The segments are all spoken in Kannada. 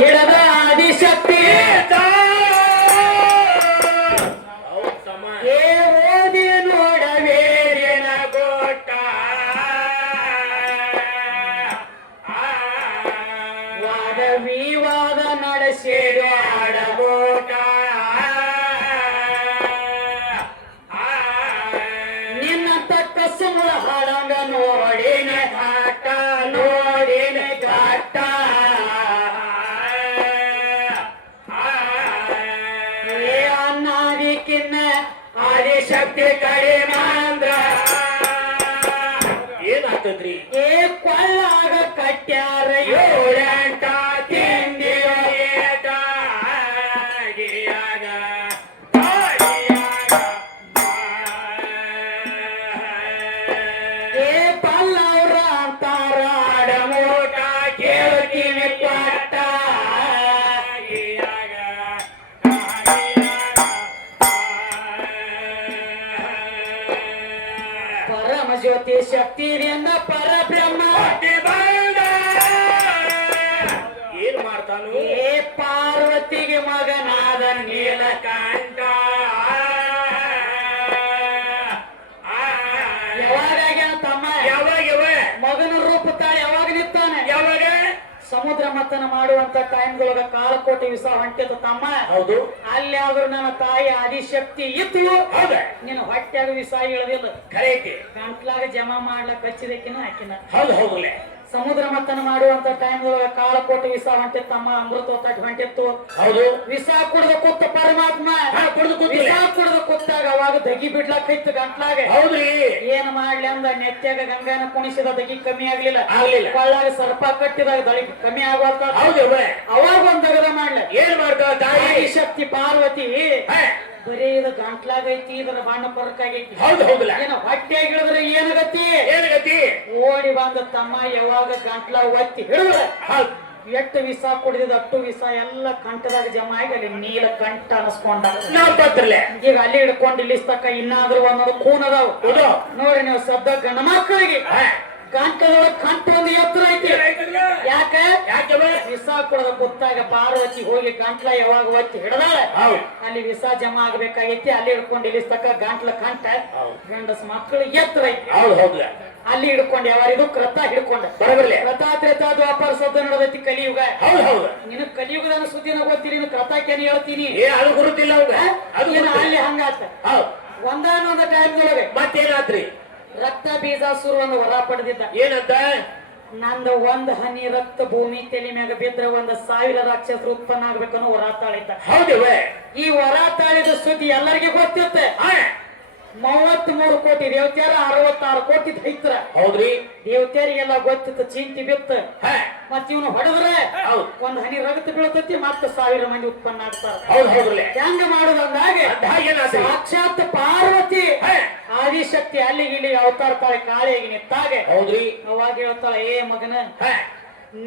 ಹಿಡದ ಆದಿಶಕ್ತಿ ಏ ಓದಿ ನೋಡವೇರಿನ ಗೋಟ ವಾದ ವಿವಾದ ನಡೆಸಿದ ಆಡಗೋಟ ನಿನ್ನ ತಕ್ಕ ಸುಮಳ ಹಾಡಂಗ ನೋಡಿನ ಘಾಟ ನೋಡಿನ ಘಾಟ ಏ ಅನ್ನಾದಿಕ್ಕಿನ್ನ ಆದಿಶಕ್ತಿ ಕಡಿಮೆ ಅಂದ್ರ ಏನಾಗ್ತದ್ರಿ ಏ ಕೊಳ್ಳಾಗ ಕಟ್ಟ್ಯಾರ ಏಳೆಂಟ ತಿಂಡಿ ಏ ಪಲ್ಲವ್ರ ಅಂತಾರ ಆಡಮೋಟ ಕೇಳ್ತೀನಿ ಕೊಟ್ಟ ಪರಮ ಜ್ಯೋತಿ ಶಕ್ತಿಯಿಂದ ಪರಬ್ರಹ್ಮ ಏನ್ ಮಾಡ್ತಾನು ಏ ಪಾರ್ವತಿಗೆ ಮಗನಾದ ನೀಲಕಂಠ ಯಾವಾಗ ತಮ್ಮ ಯಾವಾಗ ಮಗನ ರೂಪ ತಾಳಿ ಯಾವಾಗ ನಿಂತಾನೆ ಯಾವಾಗ ಸಮುದ್ರ ಮಥನ ಮಾಡುವಂತ ಟೈಮ್ದೊಳಗ ಕಾಲಕೋಟಿ ವಿಷ ಹೊಂಟಿದ ತಮ್ಮ ಹೌದು ಅಲ್ಲಿ ಆದ್ರೂ ನನ್ನ ತಾಯಿ ಆದಿಶಕ್ತಿ ಇತ್ತು ನಿನ್ನ ಹೊಟ್ಟೆಯಾಗ ವಿಷ ಇಳದಿಲ್ಲ ಕರೆಯಕ್ಕೆ ಗಂಟ್ಲಾಗ ಜಮಾ ಮಾಡ್ಲಕ್ ಹಚ್ಚಿದಕ್ಕಿನ ಹಾಕಿನ ಹೌದು ಹೌದಲ್ಲೇ ಸಮುದ್ರ ಮಥನ ಮಾಡುವಂತ ಟೈಮ್ದೊಳಗ ಕಾಲಕೋಟಿ ವಿಷ ಹೊಂಟಿತ್ತಮ್ಮ ಅಮೃತ ಒತ್ತಟ್ಟು ಹೊಂಟಿತ್ತು ಹೌದು ವಿಷ ಕುಡ್ದ ಕೂತ ಪರಮಾತ್ಮ ವಿಷ ಕುಡ್ದ ಕೂತಾಗ ಅವಾಗ ದಗಿ ಬಿಡ್ಲಕ್ಕಿತ್ತು ಗಂಟ್ಲಾಗ ಹೌದ್ರಿ ಏನ್ ಮಾಡ್ಲಿ ಅಂದ ನೆತ್ಯಾಗ ಗಂಗಾನ ಕುಣಿಸಿದ ದಗಿ ಕಮ್ಮಿ ಆಗ್ಲಿಲ್ಲ ಕೊಳ್ಳಾಗ ಸರ್ಪ ಕಟ್ಟಿದಾಗ ದಳಿ ಕಮ್ಮಿ ಆಗುವಂತ ಅವಾಗ ಒಂದ್ ದಗದ ಮಾಡ್ಲ ಏನ್ ಮಾಡ್ತಾವ ತಾಯಿ ಶಕ್ತಿ ಪಾರ್ವತಿ ಬರೀ ಇದು ಗಂಟ್ಲಾಗೈತಿ ಇದರ ಬಣ್ಣ ಪರಕಾಗೈತಿ ಹೌದು ಹೌದಲ್ಲ ಏನ ಹೊಟ್ಟೆಗಿಳಿದ್ರೆ ಏನಗತಿ ಓಡಿ ಬಂದ ತಮ್ಮ ಯಾವಾಗ ಗಂಟ್ಲ ಒತ್ತಿ ಹಿಡಿದ್ರೆ ಎಷ್ಟು ವಿಷ ಕುಡಿದ ಅಟ್ಟು ವಿಷ ಎಲ್ಲ ಕಂಠದಾಗ ಜಮಾ ಆಗಿ ಅಲ್ಲಿ ನೀಲ ಕಂಠ ಅನಸ್ಕೊಂಡ ಈಗ ಅಲ್ಲಿ ಹಿಡ್ಕೊಂಡು ಇಲ್ಲಿಸ್ತಕ್ಕ ಇನ್ನಾದ್ರೂ ಒಂದೊಂದು ಕೂನ್ ಅದಾವ ನೋಡಿ ನೀವು ಸದ್ದ ಗಂಡ ಮಕ್ಕಳಿಗೆ ಕಂಠದೊಳಗ ಕಂಠ ಒಂದು ಎತ್ತರ ಐತಿ ಯಾಕೆ ವಿಷ ಕುಡದ ಗೊತ್ತಾಗ ಪಾರ್ವತಿ ಹೋಗಿ ಗಂಟ್ಲ ಯಾವಾಗ ಒತ್ತಿ ಹಿಡದಾಳೆ ಅಲ್ಲಿ ವಿಷ ಜಮಾ ಆಗ್ಬೇಕಾಗೈತಿ ಅಲ್ಲಿ ಹಿಡ್ಕೊಂಡು ಇಲ್ಲಿಸ್ತಕ್ಕ ಗಂಟ್ಲ ಕಂಠ ಗಂಡಸ ಮಕ್ಕಳು ಎತ್ತರ ಐತಿ ಅಲ್ಲಿ ಹಿಡ್ಕೊಂಡು ಯಾವ ಇದು ಕ್ರತ ಹಿಡ್ಕೊಂಡ ಬರಬರ್ಲಿ ಕ್ರತ ತ್ರೇತ ದ್ವಾಪರ ಸದ್ದ ನಡೆದೈತಿ ಕಲಿಯುಗ ನಿನ್ನ ಕಲಿಯುಗದ ಸುದ್ದಿನ ಗೊತ್ತೀರಿ ನೀನು ಕ್ರತಕ್ಕೇನು ಹೇಳ್ತೀನಿ ಅದು ಗುರುತಿಲ್ಲ ಅಲ್ಲಿ ಹಂಗಾತ ಒಂದಾನೊಂದ ಟೈಮ್ದೊಳಗೆ ಮತ್ತೇನಾತ್ರಿ ರಕ್ತ ಬೀಜಾಸುರ ಒಂದು ವರ ಪಡೆದಿದ್ದ ಏನಂತ ನಂದ ಒಂದ್ ಹನಿ ರಕ್ತ ಭೂಮಿ ತಲೆ ಮ್ಯಾಗ ಬಿದ್ರ 1,000 ರಾಕ್ಷಸರು ಉತ್ಪನ್ನ ಆಗ್ಬೇಕನ್ನೋ ವರ ತಾಳಿದ್ದ ಹೌದಿವೆ ಈ ವರ ತಾಳಿದ ಸುದ್ದಿ ಎಲ್ಲರಿಗೂ ಗೊತ್ತಿರುತ್ತೆ 33 ಕೋಟಿ ದೇವತೆಯರ 66 ಕೋಟಿ ದೈತ್ರ ಹೌದ್ರಿ ದೇವತೆಯರಿಗೆಲ್ಲ ಗೊತ್ತಿತ್ತು ಚಿಂತಿ ಬಿತ್ತ ಮತ್ತ ಇವನು ಹೊಡೆದ್ರೆ ಒಂದ್ ಹನಿ ರಗತ ಬೀಳ್ತತಿ ಮತ್ತ 1000 ಮಂದಿ ಉತ್ಪನ್ನ ಆಗ್ತಾರ ಹೆಂಗ ಮಾಡುದಂದಾಗೆ ಸಾಕ್ಷಾತ್ ಪಾರ್ವತಿ ಆದಿಶಕ್ತಿ ಅಲ್ಲಿಗೆ ಇಲ್ಲಿಗೆ ಅವತಾರ ತಾಳೆ ಕಾಳಿಯಾಗಿ ನಿಂತಾಗೆ ಹೌದ್ರಿ ಅವಾಗ ಹೇಳ್ತಾಳೆ ಏ ಮಗನ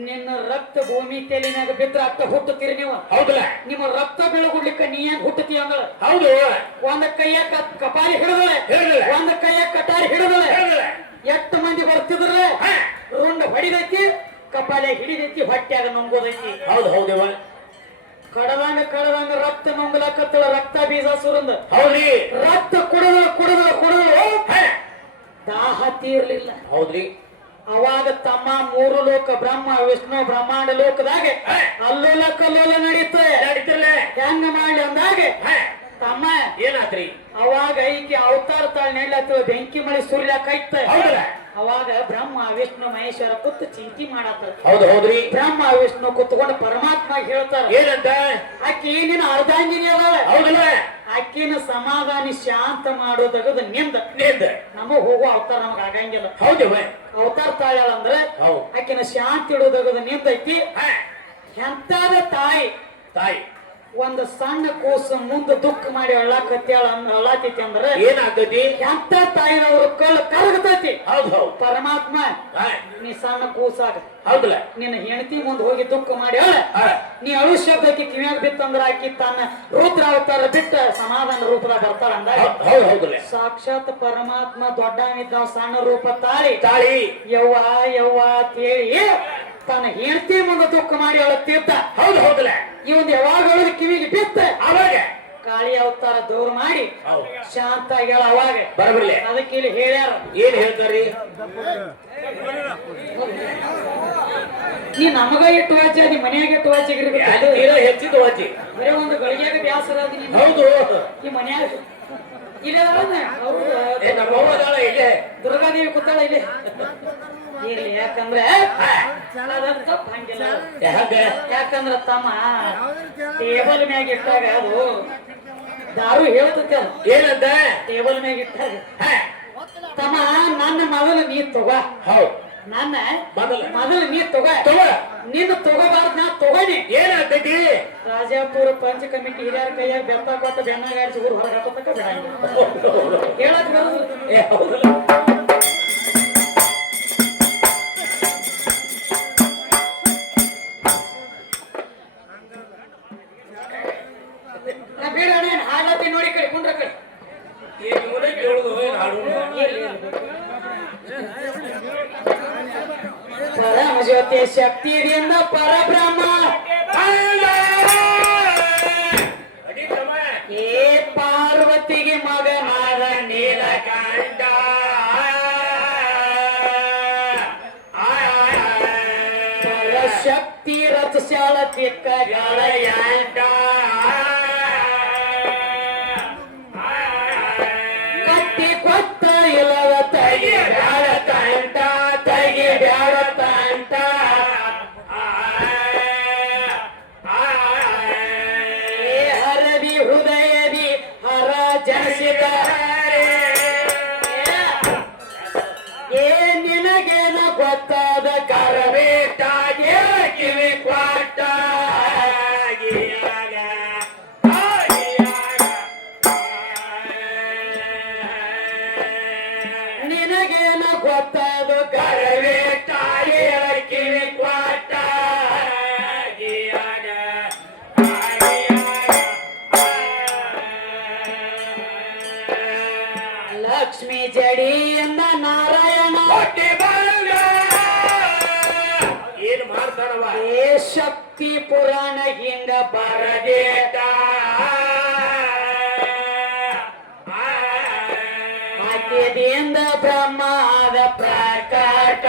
ನಿನ್ನ ರಕ್ತ ಭೂಮಿ ತೇಲಿನಾಗ ಬಿದ್ರ ಅಕ್ಕ ಹುಟ್ಟುತ್ತೀರಿ ನೀವು ಹೌದಲ್ಲ ನಿಮ್ಮ ರಕ್ತ ಬೆಳಗುಡ್ಲಿಕ್ಕ ನೀ ಏನ್ ಹುಟ್ಟತಿ ಅಂದಳ ಹೌದು ಒಂದ ಕೈಯ ಕಪಾಲಿ ಹಿಡಿದಳೆ ಒಂದ ಕೈಯ ಕಟಾರಿ ಹಿಡಿದಳೆ ಎಷ್ಟು ಮಂದಿ ಬರ್ತಿದ್ರೆ ರುಂಡ ಹೊಡಿದೈತಿ ಕಪಾಲೆ ಹಿಡಿದೈತಿ ಹೊಟ್ಟ್ಯಾಗ ನುಂಗೋದೈತಿ ಹೌದು ಹೌದೇವ ಕಡದಂಗ ರಕ್ತ ನುಂಗ್ಲಕತ್ತಳ ರಕ್ತ ಬೀಜ ಸುರಂದ ಹೌದ್ರಿ ರಕ್ತ ಕುಡದಳು ದಾಹ ತೀರ್ಲಿಲ್ಲ ಹೌದ್ರಿ ಅವಾಗ ತಮ್ಮ 3 ಲೋಕ ಬ್ರಹ್ಮ ವಿಷ್ಣು ಬ್ರಹ್ಮಾಂಡ ಲೋಕದಾಗ ಅಲ್ಲೋಲ ಕಲ್ಲೋಲ ನಡೀತಿರ್ಲ ಹೆಂಗ ಮಾಡಿ ಅಂದಾಗ ತಮ್ಮ ಏನಾತ್ರಿ ಅವಾಗ ಈಕೆ ಅವತಾರ ತಾಳ್ ನೆಡ್ಲತ್ತ ಬೆಂಕಿ ಮಳಿ ಸುರ್ಯಾಕೈತ ಅವಾಗ ಬ್ರಹ್ಮ ವಿಷ್ಣು ಮಹೇಶ್ವರ ಕೂತು ಚಿಂತಿ ಮಾಡತ್ತ ಹೌದ್ರಿ ಬ್ರಹ್ಮ ವಿಷ್ಣು ಕೂತ್ಕೊಂಡು ಪರಮಾತ್ಮ ಹೇಳ್ತಾರ ಏನಂತ ಆಕಿ ನಿನ್ನ ಅರ್ಧಾಂಗಿನಿ ಅದಾಳ ಹೌದಲ್ಲ ಆಕಿನ ಸಮಾಧಾನಿ ಶಾಂತ ಮಾಡೋದಗದ ನಿಂದ ನಮಗ್ ಹೋಗೋ ಅವತಾರ ನಮಗ ಆಗಂಗಿಲ್ಲ ಹೌದವ ಅವತಾರ ತಾಳ ಅಂದ್ರ ಆಕಿನ ಶಾಂತಿ ಇಡೋದಗದ ನಿಂದೈತಿ ಎಂತಾದ ತಾಯಿ ಒಂದ್ ಸಣ್ಣ ಕೂಸು ಮುಂದ ದುಃಖ ಮಾಡಿ ಅಳ್ಳಾತೈತಿ ಅಂದ್ರ ಏನಾಗ್ತೈತಿ ಎಂತ ತಾಯಿನವ್ರ ಕಲ್ಲು ಕರಗತೈತಿ ಪರಮಾತ್ಮ ನೀ ಸಣ್ಣ ಕೂಸಾಗ ಹೌದಲ್ಲ ನಿನ್ನ ಹೆಂಡತಿ ಮುಂದ್ ಹೋಗಿ ದುಃಖ ಮಾಡಿ ನೀ ಅಳು ಶಬ್ದಕ್ಕೆ ಕಿವಿಯಾಗ ಬಿತ್ತಂದ್ರ ಆಕಿ ತನ್ನ ರುದ್ರ ಅವತಾರ ಬಿಟ್ಟ ಸಮಾಧಾನ ರೂಪದಾಗ ಬರ್ತಾಳ ಅಂದ ಸಾಕ್ಷಾತ್ ಪರಮಾತ್ಮ ದೊಡ್ಡವಿದ್ದ ಸಣ್ಣ ರೂಪ ತಾಳಿ ಯವ್ವ ಅಂತ ಹೇಳಿ ತನ್ನ ಹೆಂಡತಿ ಮುಂದೆ ದುಃಖ ಮಾಡಿ ಅಳತ್ತಿದ್ದ. ಹೌದು ಹೌದಲ್ಲ. ಇವನ್ ಯಾವಾಗ ಹೇಳುದು ಕಿವಿಗೆ ಬಿತ್ತ ಅವಾಗ ಕಾಳಿ ಅವತಾರ ದೂರ ಮಾಡಿ ಶಾಂತ ಆಗ್ಯಾಳ. ಅವಾಗ ಬರಬರ್ಲಿ. ಅದಕ್ಕೆ ಇಲ್ಲಿ ಹೇಳ್ಯಾರ. ಏನ್ ಹೇಳ್ತಾರಿ? ನೀ ನಮಗ ಇಟ್ಟು ವಾಚಿ ನೀ ಮನ್ಯಾಗ ಇಟ್ಟು ವಾಚಿಗಿರ್ಬೇಕು. ಹೆಚ್ಚಿದ ವಾಚಿ ಬರೇ ಒಂದು ಗಳಿಗೆಯಾಗ ಬ್ಯಾಸರ. ಹೌದು ಈ ಮನ್ಯಾಗ ಇಲ್ಲ ದುರ್ಗಾದೇವಿ ಕೂತಾಳ ಇಲ್ಲಿ ಇರ್ಲಿ. ಯಾಕಂದ್ರೆ ಯಾಕಂದ್ರ ತಮ್ಮ ಟೇಬಲ್ ಮ್ಯಾಗ ಇಟ್ಟಾಗ ಅದು ದಾರು ಹೇಳ್ತೈತೆ. ಅದು ಏನಂತ ಟೇಬಲ್ ಮ್ಯಾಗ ಇಟ್ಟಾಗ ತಮ್ಮ ನನ್ನ ಮೊದಲು ನೀ ತಗೋ. ಹೌದು ನನ್ನ ಮೊದಲು ನೀ ತಗೋ. ನೀನು ತಗೋಬಾರ್ದು ನಾ ತಗೋನಿ. ಏನಾಗ್ತೈತಿ? ರಾಜಾಪುರ ಪಂಚ ಕಮಿಟಿ ಹಿರಿಯರ ಕೈಯಾಗ ಬೆತ್ತ ಕೊಟ್ಟು ಬೆನ್ನಾಗಾಡಿಸಿ ಊರು ಹೊರಗೆ ಹಾಕೋತಕ್ಕ ಬಿಡಂಗಿಲ್ಲ. ಹೇಳಕ್ ಬರೋದು ಬೇಡ. ಹಾಡತ್ತಿ ನೋಡಿ ಕಡೆ ಕುಂಡ್ರ ಕಡೆ ಪರಮ ಜ್ಯೋತಿ ಶಕ್ತಿಯಿಂದ ಪರಬ್ರಹ್ಮ ಏ ಪಾರ್ವತಿಗೆ ಮಗನಾದ ನೀಲಕಂಠ ಪರಶಕ್ತಿ ರಥಶಾಲ ತಿಕ್ಕಗಳಯಂಟ ಕಟ್ಟಿ ಕೊತ್ತ ಇಲ್ಲದ ತಗಿ ಬ್ಯಾಡ ತಂಟ ತಗಿ ಬ್ಯಾಡ ತಂಟ ಹರದಿ ಹೃದಯದಿ ಹರ ಜನಿಸಿದ ಏ ನಿನಗೇನ ಗೊತ್ತಾದ ಕರಬೇಟ ಕಿವಿ ಕ್ವಾಟ ನಿನಗೇನ ಗೊತ್ತಾದ ಕರಬೇಟ ಕಿವಿ ಕ್ವಾಟ ಲಕ್ಷ್ಮಿ ಜಡಿಯಿಂದ ನಾರಾಯಣ ಏನ್ ಮಾಡ್ತಾರವ? ಏ ಶಕ್ತಿ ಪುರಾಣ ಹಿಂಗ ಬರದೇಟ ಆಕೆದಿಂದ ಬ್ರಹ್ಮದ ಪ್ರಕಟ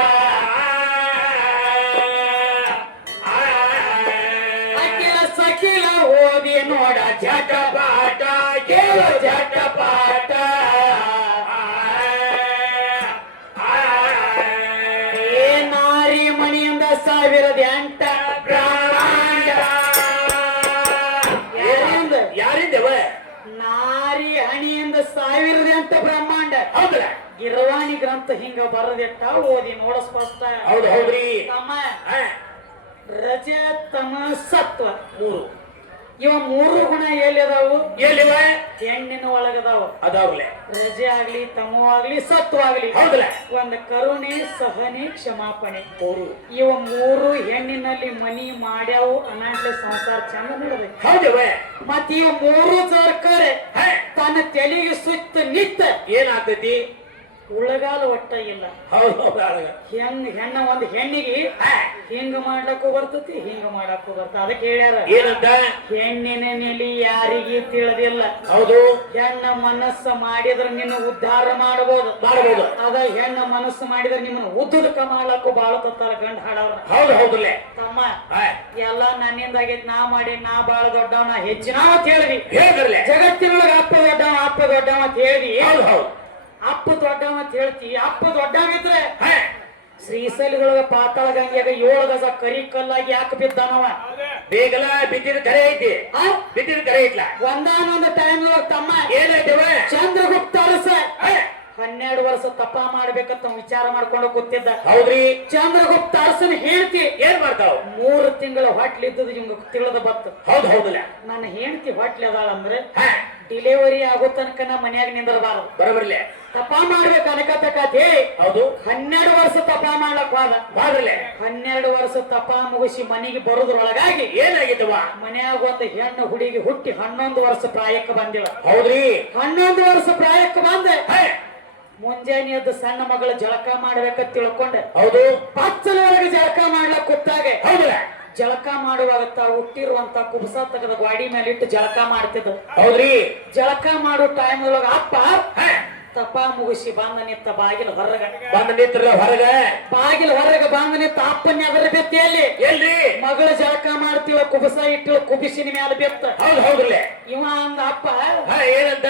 ಅಖಿಲ ಸಖಿಲ ಓದಿ ನೋಡ ಜಟಪಾಟ ಕೇಳ ಜಟಪಾಟ ಏ ನಾರಿ ಮಣಿಯಿಂದ 1008 ಬ್ರಹ್ಮಾಂಡ ಯಾರಿಂದವ? ನಾರಿ ಹಣಿಯಿಂದ 1008 ಬ್ರಹ್ಮಾಂಡ. ಹೌದಲ್ಲ? ಗಿರವಾಣಿ ಗ್ರಂಥ ಹಿಂಗ ಬರದಿಟ್ಟ ಓದಿ ನೋಡ ಸ್ಪಷ್ಟ. ಹೌದು ಹೌದ್ರಿ. ತಮ್ಮ ರಜ ತಮ ಸತ್ವ ಮೂರು ಇವ ಮೂರು ಗುಣ ಎಲ್ಲಿ ಅದಾವು? ಎಲ್ಲಿವ? ಹೆಣ್ಣಿನ ಒಳಗದಾವ. ಅದಾವ್ಲೆ ರಜೆ ಆಗ್ಲಿ ತಮವಾಗ್ಲಿ ಸತ್ವ ಆಗ್ಲಿ. ಹೌದಲ್ಲ? ಒಂದ್ ಕರುಣೆ ಸಹನೆ ಕ್ಷಮಾಪಣೆ ಇವ ಮೂರು ಹೆಣ್ಣಿನಲ್ಲಿ ಮನಿ ಮಾಡ್ಯಾವು ಅನಾಟ್ಲೆ ಸಂಸಾರ ಚಂದ ನಡೆದ. ಹೌದವ? ಮತ್ ಇವ ಮೂರು ಸರ್ಕರೆ ತನ್ನ ತೆಲಿಗೆ ಸುತ್ತ ನಿತ್ತ ಏನಾಗ್ತೈತಿ? ಉಳಗಾಲ ಒಟ್ಟ ಇಲ್ಲ. ಹೌದು ಹೆಣ್ಣ ಒಂದ್ ಹೆಣ್ಣಿಗೆ ಹಿಂಗ ಮಾಡ್ಲಕ್ಕೂ ಬರ್ತತಿ ಹಿಂಗ ಮಾಡಕ್ಕೂ ಬರ್ತದ. ಅದಕ್ಕೆ ಹೇಳ್ಯಾರ ಏನಂತ? ಹೆಣ್ಣಿನ ನೆಲಿ ಯಾರಿಗೆ ತಿಳಿದಿಲ್ಲ. ಹೌದು. ಹೆಣ್ಣ ಮನಸ್ಸ ಮಾಡಿದ್ರೆ ನಿನ್ನ ಉದ್ಧಾರ ಮಾಡಬಹುದು. ಅದ ಹೆಣ್ಣ ಮನಸ್ಸು ಮಾಡಿದ್ರೆ ನಿಮ್ಮನ್ನ ಉದ್ದುದಕ ಮಾಡ್ಲಕ್ಕೂ ಬಾಳ ತತ್ತಾರ ಗಂಡ ಹಾಡವ್ರ. ಹೌದು ಹೌದಲ್ಲೇ ತಮ್ಮ ಎಲ್ಲಾ ನನ್ನಿಂದ ಆಗೈತಿ. ನಾ ಮಾಡಿ ನಾ ಬಾಳ ದೊಡ್ಡವ ನಾ ಹೆಚ್ಚಿನ ಅಂತ ಹೇಳಿದಿ. ಜಗತ್ತಿನೊಳಗ ಅಪ್ಪ ದೊಡ್ಡವ ಅಪ್ಪ ದೊಡ್ಡವ ಅಂತ ಹೇಳಿದಿ. ಅಪ್ಪ ದೊಡ್ಡವ ಅಂತ ಹೇಳ್ತಿ. ಅಪ್ಪ ದೊಡ್ಡವಿದ್ರೆ ಶ್ರೀಶೈಲದೊಳಗ ಪಾತಾಳ ಗಂಗೆಯಾಗ 7 ಗಜ ಕರಿ ಕಲ್ಲಾಗಿ ಯಾಕೆ ಬಿದ್ದಾನವ? ಬೇಗಲ ಬಿದ್ದಿದ ಕರೆ ಐತಿ. ಬಿದ್ದಿದ ಕರೆ ಐತ್ಲ. ಒಂದಾನೊಂದು ಟೈಮ್ ತಮ್ಮ ಏನಾಯ್ತವ? ಚಂದ್ರಗುಪ್ತ ಅರಸ 12 ವರ್ಷ ತಪ ಮಾಡ್ಬೇಕಂತ ವಿಚಾರ ಮಾಡ್ಕೊಂಡು ಕೂತಿದ್ದ. ಹೌದ್ರಿ. ಚಂದ್ರಗುಪ್ತ ಅರಸನ ಹೇಳ್ತಿ ಏನ್ ಮಾಡ್ತಾವ? 3 ತಿಂಗಳ ಹೊಟ್ಲಿದ್ದದ ಹಿಂಗ ತಿಳಿದ ಬತ್ತು. ಹೌದು ಹೌದಲ್ಲ? ನನ್ನ ಹೆಂಡತಿ ಹೊಟ್ಲಿ ಅದಾಳ ಅಂದ್ರೆ ಡಿಲಿವರಿ ಆಗೋ ತನಕ ನಾ ಮನ್ಯಾಗ ನಿಂದ್ರಬಾರದು. ಬರಬರ್ಲೆ ತಪ ಮಾಡ್ಬೇಕು ಅನಕತಕ್ಕ ಹೇಳಿ. ಹೌದು. 12 ವರ್ಷ ತಪ ಮಾಡ್ಲಕ್ ಹೋದ. 12 ವರ್ಷ ತಪ ಮುಗಿಸಿ ಮನೆಗೆ ಬರೋದ್ರೊಳಗಾಗಿ ಏನಾಗಿತ್ತವ? ಮನ್ಯಾಗ ಒಂದು ಹೆಣ್ಣು ಹುಡುಗಿ ಹುಟ್ಟಿ 11 ವರ್ಷ ಪ್ರಾಯಕ್ಕೆ ಬಂದಿವ. ಹೌದ್ರಿ. 11 ವರ್ಷ ಪ್ರಾಯಕ್ಕೆ ಬಂದ ಮುಂಜಾನೆ ಎದ್ದು ಸಣ್ಣ ಮಗಳು ಜಳಕ ಮಾಡ್ಬೇಕಂತ ತಿಳ್ಕೊಂಡೆ ಹೌದು ಪಚ್ಚಲೊಳಗೆ ಜಳಕ ಮಾಡ್ಲಕ್ ಕೂತಾಗ ಹೌದಲ್ಲ ಜಳಕ ಮಾಡುವಾಗ ಹುಟ್ಟಿರುವಂತ ಕುಬಸ ತೆಗೆದ ಗಾಡಿ ಮೇಲೆ ಇಟ್ಟು ಜಳಕ ಮಾಡ್ತಿದ್ದ ಹೌದ್ರಿ ಜಳಕ ಮಾಡೋ ಟೈಮ್ ಒಳಗ ಅಪ್ಪ ಹಾ, ತಪ ಮುಗಿಸಿ ಬಂದ ನಿಂತ ಬಾಗಿಲ ಹೊರಗ ಬಂದ ನಿಂತ್ರ ಹೊರಗ ಬಾಗಿಲ ಹೊರಗ ಬಂದ ನಿಂತ ಅಪ್ಪನ ಅದರ ಬೆತ್ತಿಯಲ್ಲಿ ಎಲ್ರಿ ಮಗಳ ಜಳಕ ಮಾಡ್ತೀವ ಕುಬಸ ಇಟ್ಟು ಕುಬಿಸಿನ ಮ್ಯಾಲ ಬೆತ್ತ ಹೌದು ಹೌದ್ರಲ್ಲ ಇವ ಅಂದ ಅಪ್ಪ ಹಾ ಏನಂತ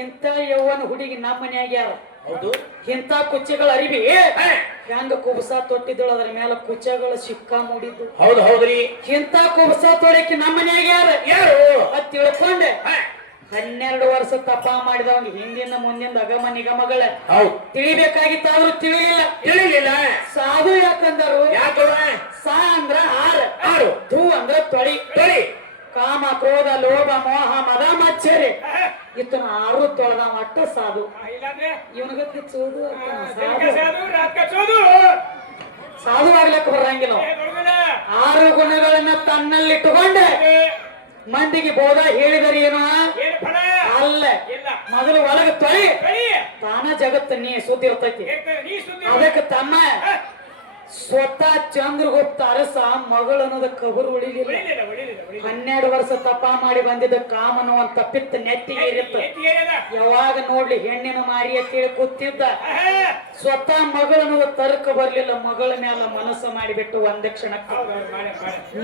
ಇಂತ ಯವ್ವನ ಹುಡುಗಿ ನಮ್ಮ ಮನ್ಯಾಗ ಯಾರ ಹೌದು ಇಂತ ಕುಚ್ಚಗಳ ಅರಿವಿ ಹಾ, ಹೆಂಗ ಕುಬಸ ತೊಟ್ಟಿದ್ದಳು ಅದ್ರ ಮೇಲೆ ಕುಚ್ಚಗಳು ಸಿಕ್ಕ ಮೂಡಿದ್ದು ಹೌದು ಹೌದ್ರಿ ಇಂತ ಕುಬಸ ತೊಡಕಿ ನಮ್ಮ ಮನ್ಯಾಗ ಯಾರ ಯಾರು ಅದ್ ತಿಳ್ಕೊಂಡೆ ಹಾ, 12 ವರ್ಷ ತಪ ಮಾಡಿದವನ್ ಹಿಂದಿನ ಮುಂದಿನ ಅಗಮ ನಿಗಮಗಳ ಹೌದು ತಿಳಿಬೇಕಾಗಿತ್ತು ಆದ್ರೂ ತಿಳಿಲಿಲ್ಲ ತಿಳಿಲಿಲ್ಲ ಸಾಧು ಯಾಕಂದರು ಯಾಕವ ಸಾ ಅಂದ್ರ ಆರ್ ಆರು ಧೂ ಅಂದ್ರ ತೊಳಿ ತೊಳಿ ಕಾಮ ಕ್ರೋಧ ಲೋಭ ಮೋಹ ಮದ ಮಚ್ಚರಿ ಇತ್ತನ ಆರು ತೊಳೆದ ಮಟ್ಟ ಸಾಧು ಇವನಿಗೆ ಚೋದು ಸಾಧು ಆಗ್ಲಿಕ್ಕೆ ಬರಂಗಿಲ್ಲ ಅವ. 6 ಗುಣಗಳನ್ನ ತನ್ನಲ್ಲಿಟ್ಟುಕೊಂಡೆ ಮಂದಿಗೆ ಬೋಧ ಹೇಳಿದರೇನು ಅಲ್ಲ ಮೊದಲು ಒಳಗೆ ತೊಳಿ ತಾನ ಜಗತ್ತು ನೀ ಸುದ್ದಿ ಇರ್ತೈತಿ ಅದಕ್ಕೆ ತಮ್ಮ ಸ್ವತಃ ಚಂದ್ರಗುಪ್ತ ಅರಸ ಮಗಳು ಅನ್ನೋದ ಕಬರು ಉಳಿಲಿಲ್ಲ 12 ವರ್ಷ ತಪ ಮಾಡಿ ಬಂದಿದ್ದ ಕಾಮನು ಅಂತ ಪಿತ್ತ ನೆತ್ತಿಗೆ ಇರುತ್ತ ಯಾವಾಗ ನೋಡ್ಲಿ ಹೆಣ್ಣಿನ ಮಾರಿ ಅಂತೇಳಿ ಕೂತಿದ್ದ ಸ್ವತಃ ಮಗಳು ಅನ್ನೋದು ತರ್ಕ ಬರ್ಲಿಲ್ಲ ಮಗಳ ಮೇಲೆ ಮನಸ್ಸು ಮಾಡಿಬಿಟ್ಟು ಒಂದೇ ಕ್ಷಣಕ್ಕೆ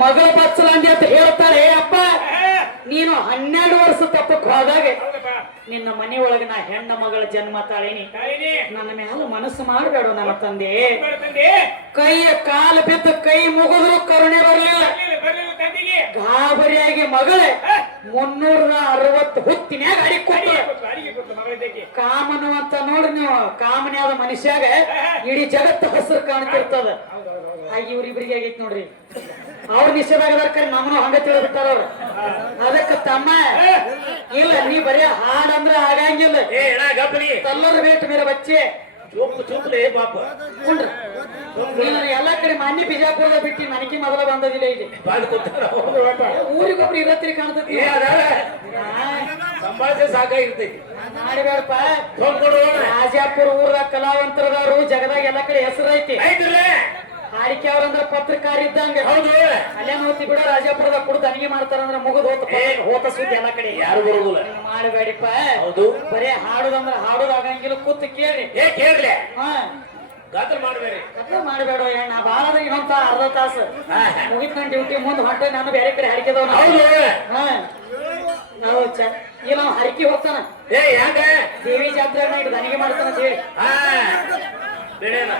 ಮಗಳ ಬಚ್ಚಲಂದಿ ಅಂತ ಹೇಳ್ತಾರೆ ಅಪ್ಪ ನೀನು 12 ವರ್ಷ ತಪ್ಪಕ್ಕೆ ಹೋದಾಗ ನಿನ್ನ ಮನೆಯೊಳಗೆ ನಾ ಹೆಣ್ಣ ಮಗಳ ಜನ್ಮ ತಾಳೀನಿ ನನ್ನ ಮೇಲೆ ಮನಸ್ಸು ಮಾಡಬೇಡ ನನ್ನ ತಂದೆ ಕೈಯ ಕಾಲು ಬಿದ್ದು ಕೈ ಮುಗಿದ್ರು ಕರುಣೆ ಬರಲಿಲ್ಲ ಗಾಬರಿಯಾಗಿ ಮಗಳೇ 360 ಹುತ್ತಿನ್ಯಾಗ ಅಡಿಕೊಟ್ಟು ಕಾಮನು ಅಂತ ನೋಡ್ರಿ ನೀವು ಕಾಮನೆ ಆದ ಮನುಷ್ಯಾಗ ಇಡೀ ಜಗತ್ತು ಹಸಿರು ಕಾಣ್ತಿರ್ತದ ಆಗ ಇವ್ರಿಬ್ರಿಗೆ ಆಗೈತಿ ನೋಡ್ರಿ ಅವ್ರ ನಿಷೇಧಾಗದಾರ ನಮ್ಮನು ಹಂಗ ತಿಳಿಬಿಟ್ಟಾರ ಅವ್ರು ಅದಕ್ಕೆ ತಮ್ಮ ಇಲ್ಲ ನೀ ಬರೀ ಹಾಡಂದ್ರ ಆಗಂಗಿಲ್ಲ ಏ ಅಣ್ಣ ಗಪ್ಪನಿ ತಲ್ಲರ ಬೇಟ್ ಮೇರೆ ಬಚ್ಚೆ ಚೂಪು ಚೂಪುಲೇ ಪಾಪ ಕುಂಡ್ರ ನೀನು ಎಲ್ಲಾ ಕಡೆ ಮಾನ್ಯ ಬಿಜಾಪುರದ ಬಿಟ್ಟು ನನಗೆ ಮೊದಲ ಬಂದದಿಲ್ಲ ಇಲ್ಲಿ ಬಾದ್ ಕೂತಾರ ಊರಿಗೊಬ್ರು ಇರತ್ರಿ ಕಾಣ್ತೈತಿ ಏ ಅದಾರ ಸಂಭಾಷಣೆ ಸಾಕಾಗಿರ್ತೈತಿ ಮಾಡಿಬೇಡಪ್ಪ ಹೋಗ್ಕೊಡು ರಾಜಾಪುರ ಊರ ಕಲಾವಂತರದವರು ಜಗದಾಗ ಎಲ್ಲಾ ಕಡೆ ಹೆಸರು ಐತಿ ಆಯ್ತಲ್ಲ ಹಾಡಿಕೆ ಅವ್ರಂದ್ರ ಪತ್ರಕಾರ ಇದ್ದಂಗ ಹೌದು ಅಲ್ಲೇ ನೋಡ್ತಿ ಬಿಡ ರಾಜಾಪುರದ ಕುಡ್ದು ಅನಿಗೆ ಮಾಡ್ತಾರಂದ್ರ ಮುಗಿದು ಹೋತ ಸುದ್ದಿ ಎಲ್ಲಾ ಕಡೆ ಯಾರು ಬರುದಿಲ್ಲ ಮಾಡಬೇಡಿಪ್ಪ ಹೌದು ಬರೇ ಹಾಡುದಂದ್ರ ಹಾಡುದ ಆಗಂಗಿಲ್ಲ ಕೂತು ಕೇಳಿ ಏ ಕೇಳ್ಲೆ ಹಾ ಗಾತ್ರ ಮಾಡಬೇಡಿ ಕಥೆ ಮಾಡಬೇಡ ನಾ ಬಾಳದ ಇನ್ನೊಂದ ಅರ್ಧ ತಾಸು ಮುಗಿತ್ ನನ್ ಡ್ಯೂಟಿ ಮುಂದ್ ಹೊಂಟೆ ನಾನು ಬೇರೆ ಕಡೆ ಹರಿಕೆದವ್ ಹೌದು ಹಾ ನಾವು ಇಲ್ಲ ನಾವು ಹರಿಕೆ ಹೋಗ್ತಾನ ಏ ಯಾಕ ದೇವಿ ಜಾತ್ರೆ ಇಟ್ಟು ದನಿಗೆ ಮಾಡ್ತಾನ ಅಂತ ಹೇಳಿ ಹಾ ಬೇಡೇನ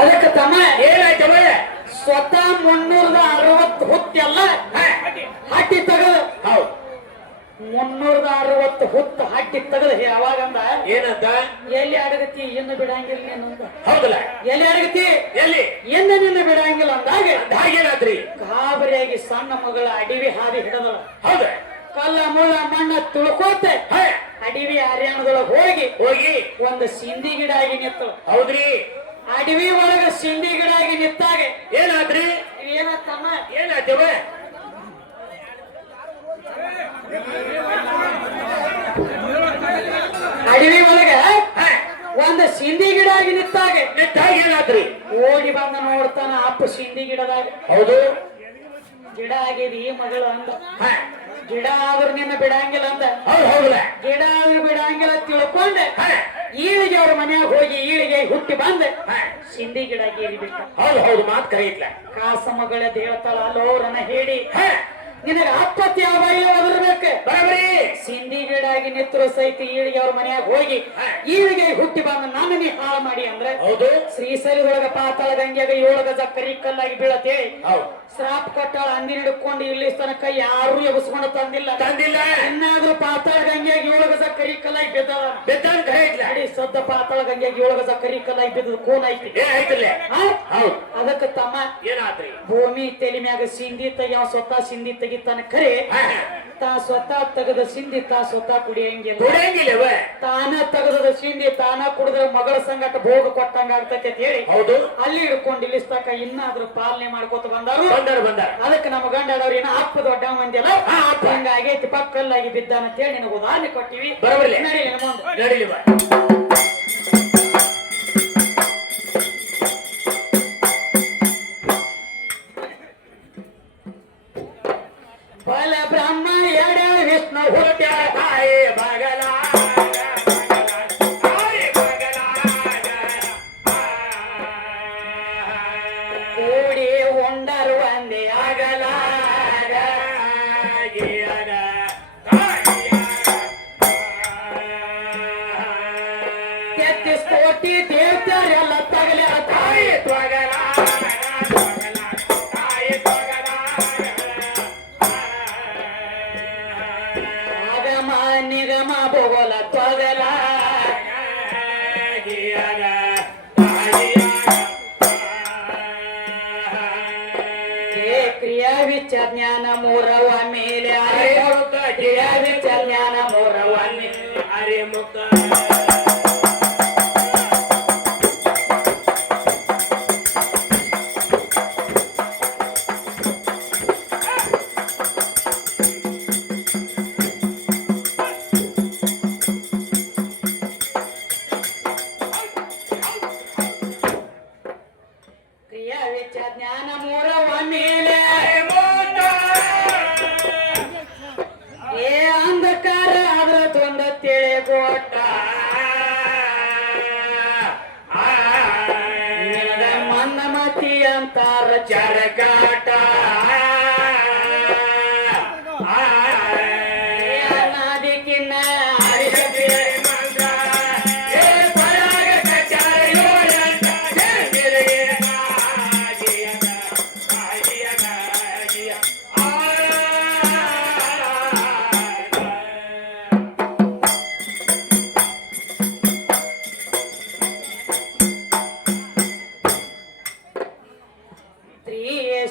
ಅದಕ್ಕೆ ತಮ್ಮ ಏನಾಯ್ತವ ಸ್ವತಃ 360 ಹುತ್ತೆಲ್ಲ ಹಟ್ಟಿ ತಗದು ಹೌದು 360 ಹುತ್ತು ಹಟ್ಟಿ ತಗದು ಯಾವಾಗಂದ ಏನಂತ ಎಲ್ಲಿ ಅಡಗತಿ ಇನ್ನು ಬಿಡಂಗಿಲ್ಲ ನೀನಂದ ಹೌದಲ್ಲ ಎಲ್ಲಿ ಅಡಗತಿ ಎಲ್ಲಿ ಇನ್ನು ನಿನ್ನ ಬಿಡಂಗಿಲ್ಲ ಅಂದಾಗ ಹಾಗೇನಾದ್ರಿ ಗಾಬರಿಯಾಗಿ ಸಣ್ಣ ಮಗಳ ಅಡಿವಿ ಹಾದಿ ಹಿಡದಳ ಹೌದ ಕಲ್ಲ ಮುಳ್ಳ ಮಣ್ಣ ತುಳ್ಕೋತೆ ಅಡಿವಿ ಹರಿಯಾಣದೊಳಗೆ ಹೋಗಿ ಹೋಗಿ ಒಂದು ಸಿಂಧಿ ಗಿಡ ಆಗಿ ನಿಂತು ಹೌದ್ರಿ ಅಡವಿ ಒಳಗ ಸಿಂಧಿ ಗಿಡ ಆಗಿ ನಿಂತಾಗ ಏನಾದ್ರಿ ಏನತ್ತಮ್ಮ ಏನಾಯ್ತವ ಅಡವಿ ಒಳಗ ಒಂದು ಸಿಂಧಿ ಗಿಡ ಆಗಿ ನಿಂತಾಗ ನೆಟ್ಟಾಗ ಏನಾದ್ರಿ ಓಡಿ ಬಂದ ನೋಡ್ತಾನ ಅಪ್ಪ ಸಿಂಧಿ ಗಿಡದಾಗ ಹೌದು ಗಿಡ ಆಗಿದೆ ಮಗಳು ಅಂದ ಗಿಡ ಆದ್ರೂ ನಿನ್ನ ಬಿಡಂಗಿಲ್ಲ ಅಂದ ಹೌದು ಹೌದಲ್ಲ ಗಿಡ ಆದ್ರೂ ಬಿಡಂಗಿಲ್ಲ ತಿಳ್ಕೊಂಡೆ ಈಳಿಗೆ ಅವ್ರ ಮನ್ಯಾಗ ಹೋಗಿ ಈಳಿಗೆ ಹುಟ್ಟಿ ಬಂದ ಸಿಂಧಿ ಗಿಡ ಗೇರಿಬಿಟ್ಟ ಹೌದು ಹೌದು ಮಾತು ಕರೆಯಿಟ್ಲ ಕಾಸ ಮಗಳದ ಹೇಳ್ತಾಳ ಅಲ್ಲೋರನ ಹೇಳಿ ನಿನಗ ಅಪ್ಪತ್ತಿ ಯಾವ ಒದರ್ಬೇಕು ಬರಬರಿ ಸಿಂಧಿ ಗಿಡ ಆಗಿ ನಿತ್ರು ಸಹಿತ ಈಳಿಗೆ ಅವ್ರ ಮನ್ಯಾಗ ಹೋಗಿ ಈಳಿಗೆ ಹುಟ್ಟಿ ಬಂದ ನಾನು ನೀ ಹಾಳು ಮಾಡಿ ಅಂದ್ರೆ ಹೌದು ಶ್ರೀಶೈಲದೊಳಗ ಪಾತಾಳ ಗಂಗೆಗ 7 ಗಜ ಕರಿ ಕಲ್ಲಾಗಿ ಬೀಳತೇಳಿ ಹೌದು ಶ್ರಾಪ್ ಕೊಟ್ಟಾಳ ಅಂದಿನ ಹಿಡ್ಕೊಂಡು ಇಲ್ಲಿ ತನಕ ಯಾರು ಎಬ್ಸ್ಕೊಂಡು ತಂದಿಲ್ಲ ತಂದಿಲ್ಲ ಇನ್ನಾದ್ರೂ ಪಾತಾಳ ಗಂಗೆಯಾಗಿ 7 ಗಜ ಕರಿ ಕಲ್ಲಾಗಿ ಬಿದ್ದದ ಬೆದ್ದಾನ್ ಕರೆಯಿಟ್ಲ ಅಡಿ ಸದ್ದ ಪಾತಾಳ ಗಂಗೆಯಾಗಿ 7 ಗಜ ಕರಿ ಕಲ್ಲಾಗಿ ಬಿದ್ದದ ಕೋನ್ ಐತಿ ಏ ಆಯ್ತಲ್ಲ ಹೌದು ಅದಕ್ಕೆ ತಮ್ಮ ಏನಾದ್ರಿ ಭೂಮಿ ತೆಲಿ ಮ್ಯಾಗ ಸಿಂಧಿ ತೆಗಿಯವ ಸ್ವತಃ ಸಿಂಧಿ ತೆಗಿತಾನ ಖರೆ ತಾ ಸ್ವತಃ ತೆಗದ ಸಿಂಧಿ ತಾ ಸ್ವತಃ ಕುಡಿಯಂಗಿಲ್ಲ ಕುಡಿಯಂಗಿಲ್ಲವ ತಾನ ತೆಗದ ಸಿಂಧಿ ತಾನ ಕುಡಿದ್ರೆ ಮಗಳ ಸಂಗ ಸಾಕ್ಷಾತ್ ಭೋಗ ಕೊಟ್ಟಂಗ ಆಗ್ತೈತಿ ಅಂತ ಹೇಳಿ ಹೌದು ಅಲ್ಲಿ ಹಿಡ್ಕೊಂಡು ಇಲ್ಲಿಸ್ತಕ ಇನ್ನಾದ್ರೂ ಪಾಲನೆ ಮಾಡ್ಕೋತ ಬಂದಾರು ಬಂದಾರ ಅದಕ್ಕೆ ನಮ್ಮ ಗಂಡದವ್ರು ಇನ್ನ ಅಪ್ಪ ದೊಡ್ಡ ಮಂದಿ ಅಲ್ಲ ಹಿಂಗಾಗೈತಿ ಪಕ್ಕಲ್ಲಾಗಿ ಬಿದ್ದಾನ ಅಂತ ಹೇಳಿ ನಿನಗೆ ಉದಾಹರಣೆ ಕೊಟ್ಟಿವಿ ಬರಬರ್ಲಿ ನಡೀಲಿ ಮುಂದೆ ನಡೀಲಿ ಬಾ ಬಲ ಬ್ರಹ್ಮ ಎಡ ವಿಷ್ಣು ಹುಟ್ಟ್ಯಾಳ ತಾಯಿ ಬಗಲ ಕೂಡಿ ಉಂಡರು ಒಂದೇ ಆಗಲ ತೆತ್ತಿಸ್ ಕೋಟಿ ದೇವತೆಯರೆಲ್ಲ ತಗಲ ತಾಯಿ ತ್ವಗಲ ಆಗಮ ನಿಗಮ ಭೋಗಲ ತೊಗಲ ಕ್ರಿಯಾ ವಿಚ ಜ್ಞಾನ ಮೂರವ ಮೇಲೆ ಕ್ರಿಯಾ ವಿಚ ಜ್ಞಾನ ಮೂರವ ಮೇಲೆ ಅರೆ ಮುಖ ಕ್ರಿಯಾ ವಿಚ ಜ್ಞಾನ ಮೂರವ ಮೇಲೆ ಏ ಅಂಧಕಾರ ಅದ್ರ ತೊಂದ ತಿಳಿಗೋಟ ನಿನಗ ಮನ್ನ ಮತಿ ಅಂತಾರ ಚರಕಾಟ ಅನಾದಿಕಿನ್ನ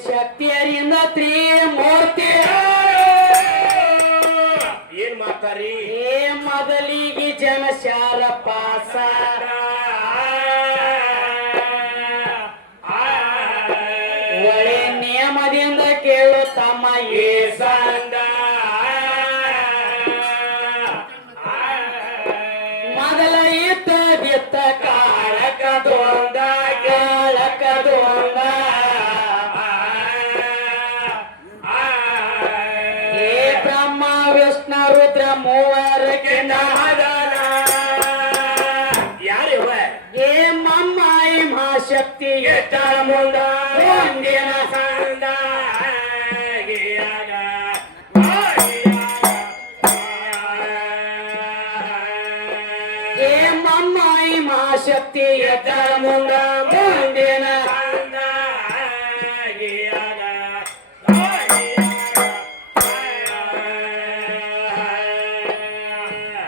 ಶಕ್ತಿಯರಿಂದ ತ್ರಿಮೂರ್ತಿ ಏನ್ ಮಾಡ್ತಾರಿ ಏ ಮೊದಲಿಗೆ ಜನಶಾರ ಪಾಸ ಒಳ್ಳೆ ನಿಯಮದಿಂದ ಕೇಳು ತಮ್ಮ ಏ ಸಂದ ಮೊದಲ ಇತ್ತ ಬಿತ್ತ ಕಾಳಕದೊಂದ ಕಾಳಕದೊಂದ ಏ ಬ್ರಹ್ಮ ವಿಷ್ಣು ರುದ್ರ ಮೂವರಕ್ಕೆ ಯಾರಿವ ಏ ಮಮ್ಮ ಮಹಾಶಕ್ತಿ ಎತ್ತಾಳ ಮುಂದ ಮುಂದಿನ ಸಂದ ಏ ಮಮ್ಮ ಮಹಾಶಕ್ತಿ ಎದ್ದಳ ಮುಂದ ಮುಂದಿನ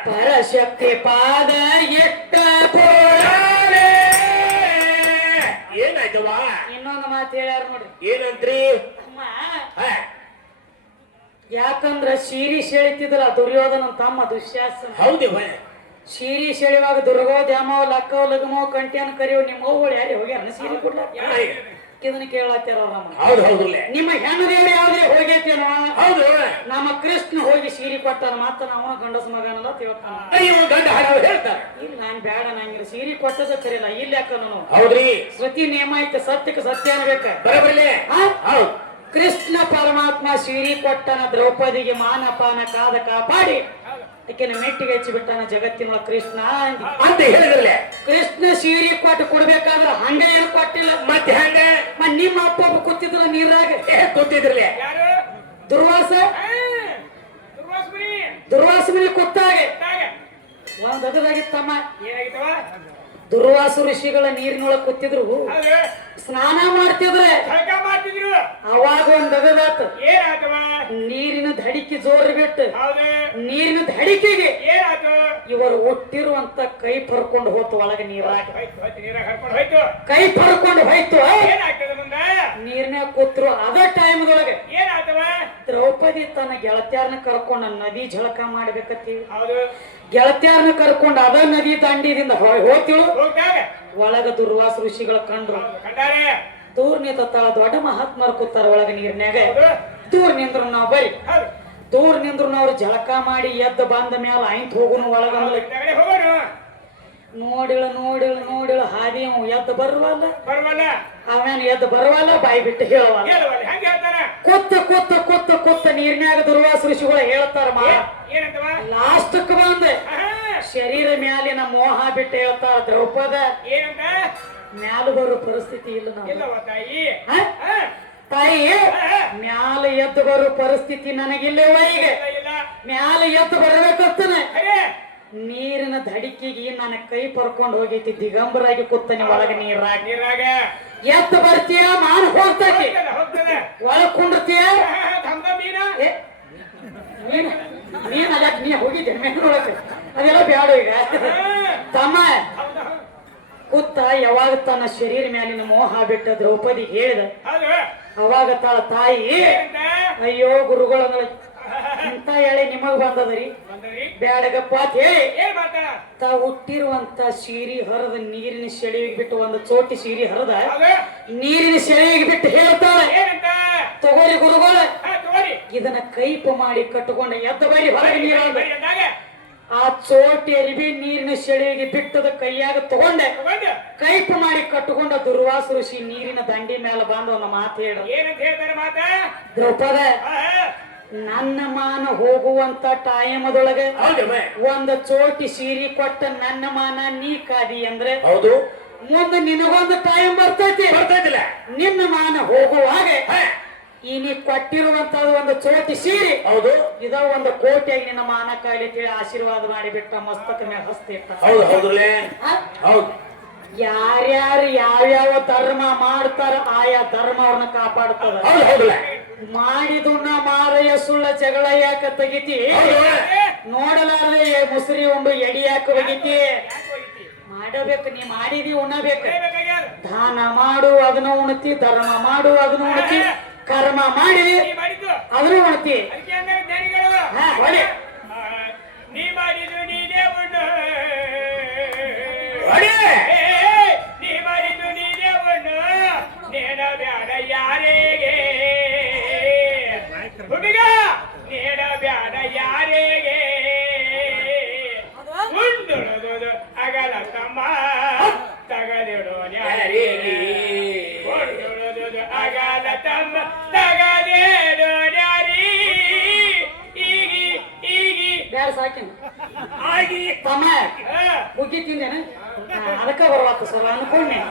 ಪರಶಕ್ತಿ ಪಾದ ಎಟ್ಟ ಏನಾಯ್ತವ ಇನ್ನೊಂದು ಮಾತು ಹೇಳ್ಯಾರ ನೋಡ್ರಿ ಏನಂತ್ರಿ ಅಮ್ಮ ಹ, ಯಾಕಂದ್ರ ಶೀರಿ ಸೆಳಿತಿದ್ರಲ್ಲ ದುರ್ಯೋಧನ ತಮ್ಮ ದುಶ್ಯಾಸನ ಹೌದಿವ ಶೀರಿ ಸೆಳಿವಾಗ ದುರ್ಗೋ ದ್ಯಾಮೋ ಲಕ್ಕೋ ಲಗಮೋ ಕಂಟ್ಯಾನ ಕರಿಯೋ ನಿಮ್ಮ ಅವ್ಗಳು ಯಾರೇ ಹೋಗ್ಯಾರ ಸೀರಿ ಕೊಡ್ಲ ಇದನ್ನ ಕೇಳತ್ತಾರ ಅವ್ರಮ್ಮ ಹೌದು ಹೌದುಲ್ಲೇ ನಿಮ್ಮ ಹೆಣ್ಣು ದೇವ್ರು ಯಾವ್ದೇ ಹೋಗೈತೇನೋ ಹೌದು ನಮ್ಮ ಕೃಷ್ಣ ಹೋಗಿ ಸೀರಿ ಕೊಟ್ಟಾನ ಮಾತ್ರ ನಾವು ಗಂಡಸ ಮಗನಲ್ಲ ತಿಳ್ತಾನ ಅಯ್ಯೋ ಗಂಡ ಹಾಡೋ ಹೇಳ್ತಾರೆ ಇಲ್ಲ ನಾನ್ ಬೇಡ ನಂಗೆ ಸೀರಿ ಕೊಟ್ಟದ ಕರಿಯಲ್ಲ ಇಲ್ಲಿ ಯಾಕ ನಾನು ಹೌದ್ರಿ ಶ್ರುತಿ ನಿಯಮ ಐತೆ ಸತ್ಯಕ್ಕೆ ಸತ್ಯ ಅನ್ಬೇಕ ಬರಬರ್ಲಿ ಹೌದು ಕೃಷ್ಣ ಪರಮಾತ್ಮ ಸೀರಿ ಕೊಟ್ಟನ ದ್ರೌಪದಿಗೆ ಮಾನಪಾನ ಕಾದ ಕಾಪಾಡಿ ಈಕೆನ ಮೆಟ್ಟಿಗೆ ಹಚ್ಚಿ ಬಿಟ್ಟಾನ ಜಗತ್ತಿನೊಳ ಕೃಷ್ಣ ಅಂದಿ. ಅಂತ ಹೇಳಿದ್ರಲ್ಲೇ ಕೃಷ್ಣ ಸೀರಿ ಕೊಟ್ಟು ಕೊಡ್ಬೇಕಾದ್ರ ಹಂಗ ಏನು ಕೊಟ್ಟಿಲ್ಲ ಮತ್ತೆ ಹಂಗ ನಿಮ್ಮ ಅಪ್ಪ ಒಬ್ಬ ಕೂತಿದ್ರ ನೀರಾಗ ಕೂತಿದ್ರಲ್ಲೇ ದುರ್ವಾಸ ದುರ್ವಾಸ ಮೇಲೆ ಕೂತಾಗೆ ಒಂದ್ ಅಗದಾಗಿತ್ತಮ್ಮ ದುರ್ವಾಸ ಋಷಿಗಳ ನೀರಿನೊಳಗೆ ಕೂತಿದ್ರು ಸ್ನಾನ ಮಾಡ್ತಿದ್ರೆ ಅವಾಗ ಒಂದ್ ಅಗದಾತ ನೀರಿನ ಧಡಿಕೆ ಜೋರ್ ಬಿಟ್ಟು ನೀರಿನ ಧಡಿಕೆಗೆ ಇವರು ಹುಟ್ಟಿರುವಂತ ಕೈ ಪರ್ಕೊಂಡು ಹೋತು ಒಳಗೆ ನೀರಾಗ ಕೈ ಪರ್ಕೊಂಡು ಹೋಯ್ತು ನೀರ್ನ್ಯಾಗ ಕೂತ್ರು ಅದ ಟೈಮ್ದೊಳಗೆ ದ್ರೌಪದಿ ತನ್ನ ಗೆಳತ್ಯಾರನ್ನ ಕರ್ಕೊಂಡ ನದಿ ಜಳಕ ಮಾಡ್ಬೇಕತ್ತೀವಿ. ಹೌದು. ಗೆಳತ್ಯಾರನ್ನ ಕರ್ಕೊಂಡ್ ಅದ ನದಿ ದಂಡಿದಿಂದ ಹೋಗ್ತಿಳು. ಹೋಗ್ದಾಗ ಒಳಗ ದುರ್ವಾಸ ಋಷಿಗಳ ಕಂಡ್ರು. ಕಂಡಾರೆ. ದೂರ ನಿಂತಾಳ ದೊಡ್ಡ ಮಹಾತ್ಮರು ಕೂತಾರ ಒಳಗ ನೀರ್ನ್ಯಾಗ. ಹೌದು. ದೂರ ನಿಂದ್ರು ನಾವ್ ಬೈ. ಹೌದು. ದೂರ ನಿಂದ್ರು ನಾವ್ ಜಳಕ ಮಾಡಿ ಎದ್ದು ಬಂದ ಮ್ಯಾಲ ಆಯ್ತು ಹೋಗುನು ಒಳಗ. ಕೆಳಗಡೆ ಹೋಗೋಣ. ನೋಡಿಳ ಹಾದಿ ಅವ ಎದ್ದು ಬರುವಲ್ಲ. ಬರುವಲ್ಲ. ಅವನ್ ಎದ್ದು ಬರುವಲ್ಲ, ಬಾಯಿ ಬಿಟ್ಟು ಹೇಳುವಲ್ಲ. ಹೇಳುವಲ್ಲ. ಹೆಂಗೆ ಹೇಳ್ತಾರ? ಕೂತ ನೀರ್ನ್ಯಾಗ ದುರ್ವಾಸ ಋಷಿಗಳು ಹೇಳ್ತಾರ. ಏನಂತವ? ಲಾಸ್ಟಕ್ ಬಂದ ಶರೀರ ಮ್ಯಾಲಿನ ಮೋಹ ಬಿಟ್ಟು ಹೇಳ್ತಾರ ದ್ರೌಪದ. ಏನಂತ? ಮ್ಯಾಲ ಬರೋ ಪರಿಸ್ಥಿತಿ ಇಲ್ಲ ನಾವು. ಇಲ್ಲವ ತಾಯಿ. ತಾಯಿ ಮ್ಯಾಲ ಎದ್ದು ಬರೋ ಪರಿಸ್ಥಿತಿ ನನಗಿಲ್ಲವ. ಈಗ ಮ್ಯಾಲ ಎದ್ದು ಬರ್ಬೇಕಂತಾನೆ ನೀರಿನ ಧಡಿಕೆಗೆ ನನ್ನ ಕೈ ಪರ್ಕೊಂಡು ಹೋಗೈತಿ. ದಿಗಂಬರಾಗಿ ಕೂತಾನೆ ಒಳಗ ನೀರಾಗ. ಎದ್ದು ಬರ್ತೀಯ ಮಾನ್ ಹೋಗ್ತೈತಿ. ಒಳಗ್ ಕುಂಡ್ರತೀಯ ನೀನ್ ಅಲ್ಲ ನೀ ಹೋಗಿದ್ದೆ ಮೇನೊಳಗ. ಅದೆಲ್ಲ ಬ್ಯಾಡ ಈಗ ತಮ್ಮ. ಕೂತ ಯಾವಾಗ ತನ್ನ ಶರೀರ ಮ್ಯಾಲಿನ ಮೋಹ ಬಿಟ್ಟ ದ್ರೌಪದಿ ಹೇಳಿದ. ಅವಾಗ ತಾಳ ತಾಯಿ ಅಯ್ಯೋ ಗುರುಗಳ ಇಂತ ಹೇಳಿ ನಿಮಗ್ ಬಂದದ್ರಿ ಬ್ಯಾಡಗಪ್ಪ ಅಂತ ಹೇಳಿ ತಾ ಹುಟ್ಟಿರುವಂತ ಸೀರಿ ಹರದ ನೀರಿನ ಸೆಳೆವಿಗೆ ಬಿಟ್ಟು ಒಂದು ಚೋಟಿ ಸೀರಿ ಹರದ ನೀರಿನ ಸೆಳೆವಿಗೆ ಬಿಟ್ಟು ಹೇಳ್ತಾಳೆ, ತಗೋರಿ ಗುರುಗಳ ಇದನ್ನ ಕೈಪ ಮಾಡಿ ಕಟ್ಟುಕೊಂಡ ಎದ್ದ ಬರಿ ಹೊರಗೆ ನೀರ. ಆ ಚೋಟಿ ಅರಿಬಿ ನೀರಿನ ಸೆಳೆವಿಗೆ ಬಿಟ್ಟದ ಕೈಯಾಗ ತಗೊಂಡೆ ಕೈಪ ಮಾಡಿ ಕಟ್ಟುಕೊಂಡ ದುರ್ವಾಸ ಋಷಿ ನೀರಿನ ದಂಡಿ ಮೇಲೆ ಬಂದ ಒಂದು ಮಾತು ಹೇಳ. ದ್ರೌಪದ ನನ್ನ ಮಾನ ಹೋಗುವಂತ ಟೈಮದೊಳಗೆ ಒಂದ ಚೋಟಿ ಸೀರಿ ಕೊಟ್ಟ ನನ್ನ ಮಾನ ನೀ ಕಾದಿ ಅಂದ್ರೆ ಹೌದು ಮುಂದೆ ನಿನಗೊಂದು ಟೈಮ್ ಬರ್ತೈತಿ. ನಿನ್ನ ಮಾನ ಹೋಗುವಾಗ ಈ ನೀ ಕೊಟ್ಟಿರುವಂತದ್ದು ಒಂದು ಚೋಟಿ ಸೀರಿ ಹೌದು ಇದ ಒಂದು ಕೋಟಿಯಾಗಿ ನಿನ್ನ ಮಾನ ಕಾಯಿಲೆ ತಿಳಿ ಆಶೀರ್ವಾದ ಮಾಡಿಬಿಟ್ಟ ಮಸ್ತಕ ಮೇಲೆ ಹಸ್ತಿಟ್ಟ. ಹೌದು ಯಾರ್ಯಾರು ಯಾವ್ಯಾವ ಧರ್ಮ ಮಾಡ್ತಾರ ಆಯಾ ಧರ್ಮ ಅವ್ರನ್ನ ಕಾಪಾಡ್ತದ. ಮಾಡಿದುನ್ನ ಮಾರಯ್ಯ ಸುಳ್ಳ ಜಗಳ ಯಾಕ ತೆಗಿತಿ, ನೋಡಲಾರ್ದೆ ಮುಸುರಿ ಉಂಡು ಎಡಿ ಯಾಕ ಒಗಿತಿ. ಮಾಡಬೇಕು, ನೀ ಮಾಡಿದಿ ಉಣ್ಣಬೇಕು. ದಾನ ಮಾಡು ಅದನ್ನ ಉಣತಿ, ಧರ್ಮ ಮಾಡು ಅದನ್ನ ಉಣತಿ, ಕರ್ಮ ಮಾಡಿ ಅದನ್ನು ಉಣತಿ. ನೀ ಮಾಡಿದ್ದು ನೀನೇ ಉಣ್ಣು, ನೀ ಮಾಡಿದ್ದು ನೀನೇ ಉಣ್ಣು, ನೇಣ ಬ್ಯಾಡ ಯಾರಿಗೆ ಹುಡುಗ, ನೇಣ ಬ್ಯಾಡ ಯಾರಿಗೆ ಉಂಡುಳದು ಅಗಲ ತಮ್ಮ ತಗದಿಡೋ ನ್ಯಾರಿಗೆ, ಉಂಡುಳದು ಅಗಲ ತಮ್ಮ ತಗದಿಡೋ ನ್ಯಾರಿ. ಈಗಿ ಈಗಿ ಬ್ಯಾಡ ಸಾಕಿ ಆಗಿ ತಮ್ಮ ಹುಗ್ಗಿ ತಿಂದೇನ ಅದಕ್ಕ ಬರ್ವಾತ ಸರ್ ಅನ್ಕೊಂಡೆ.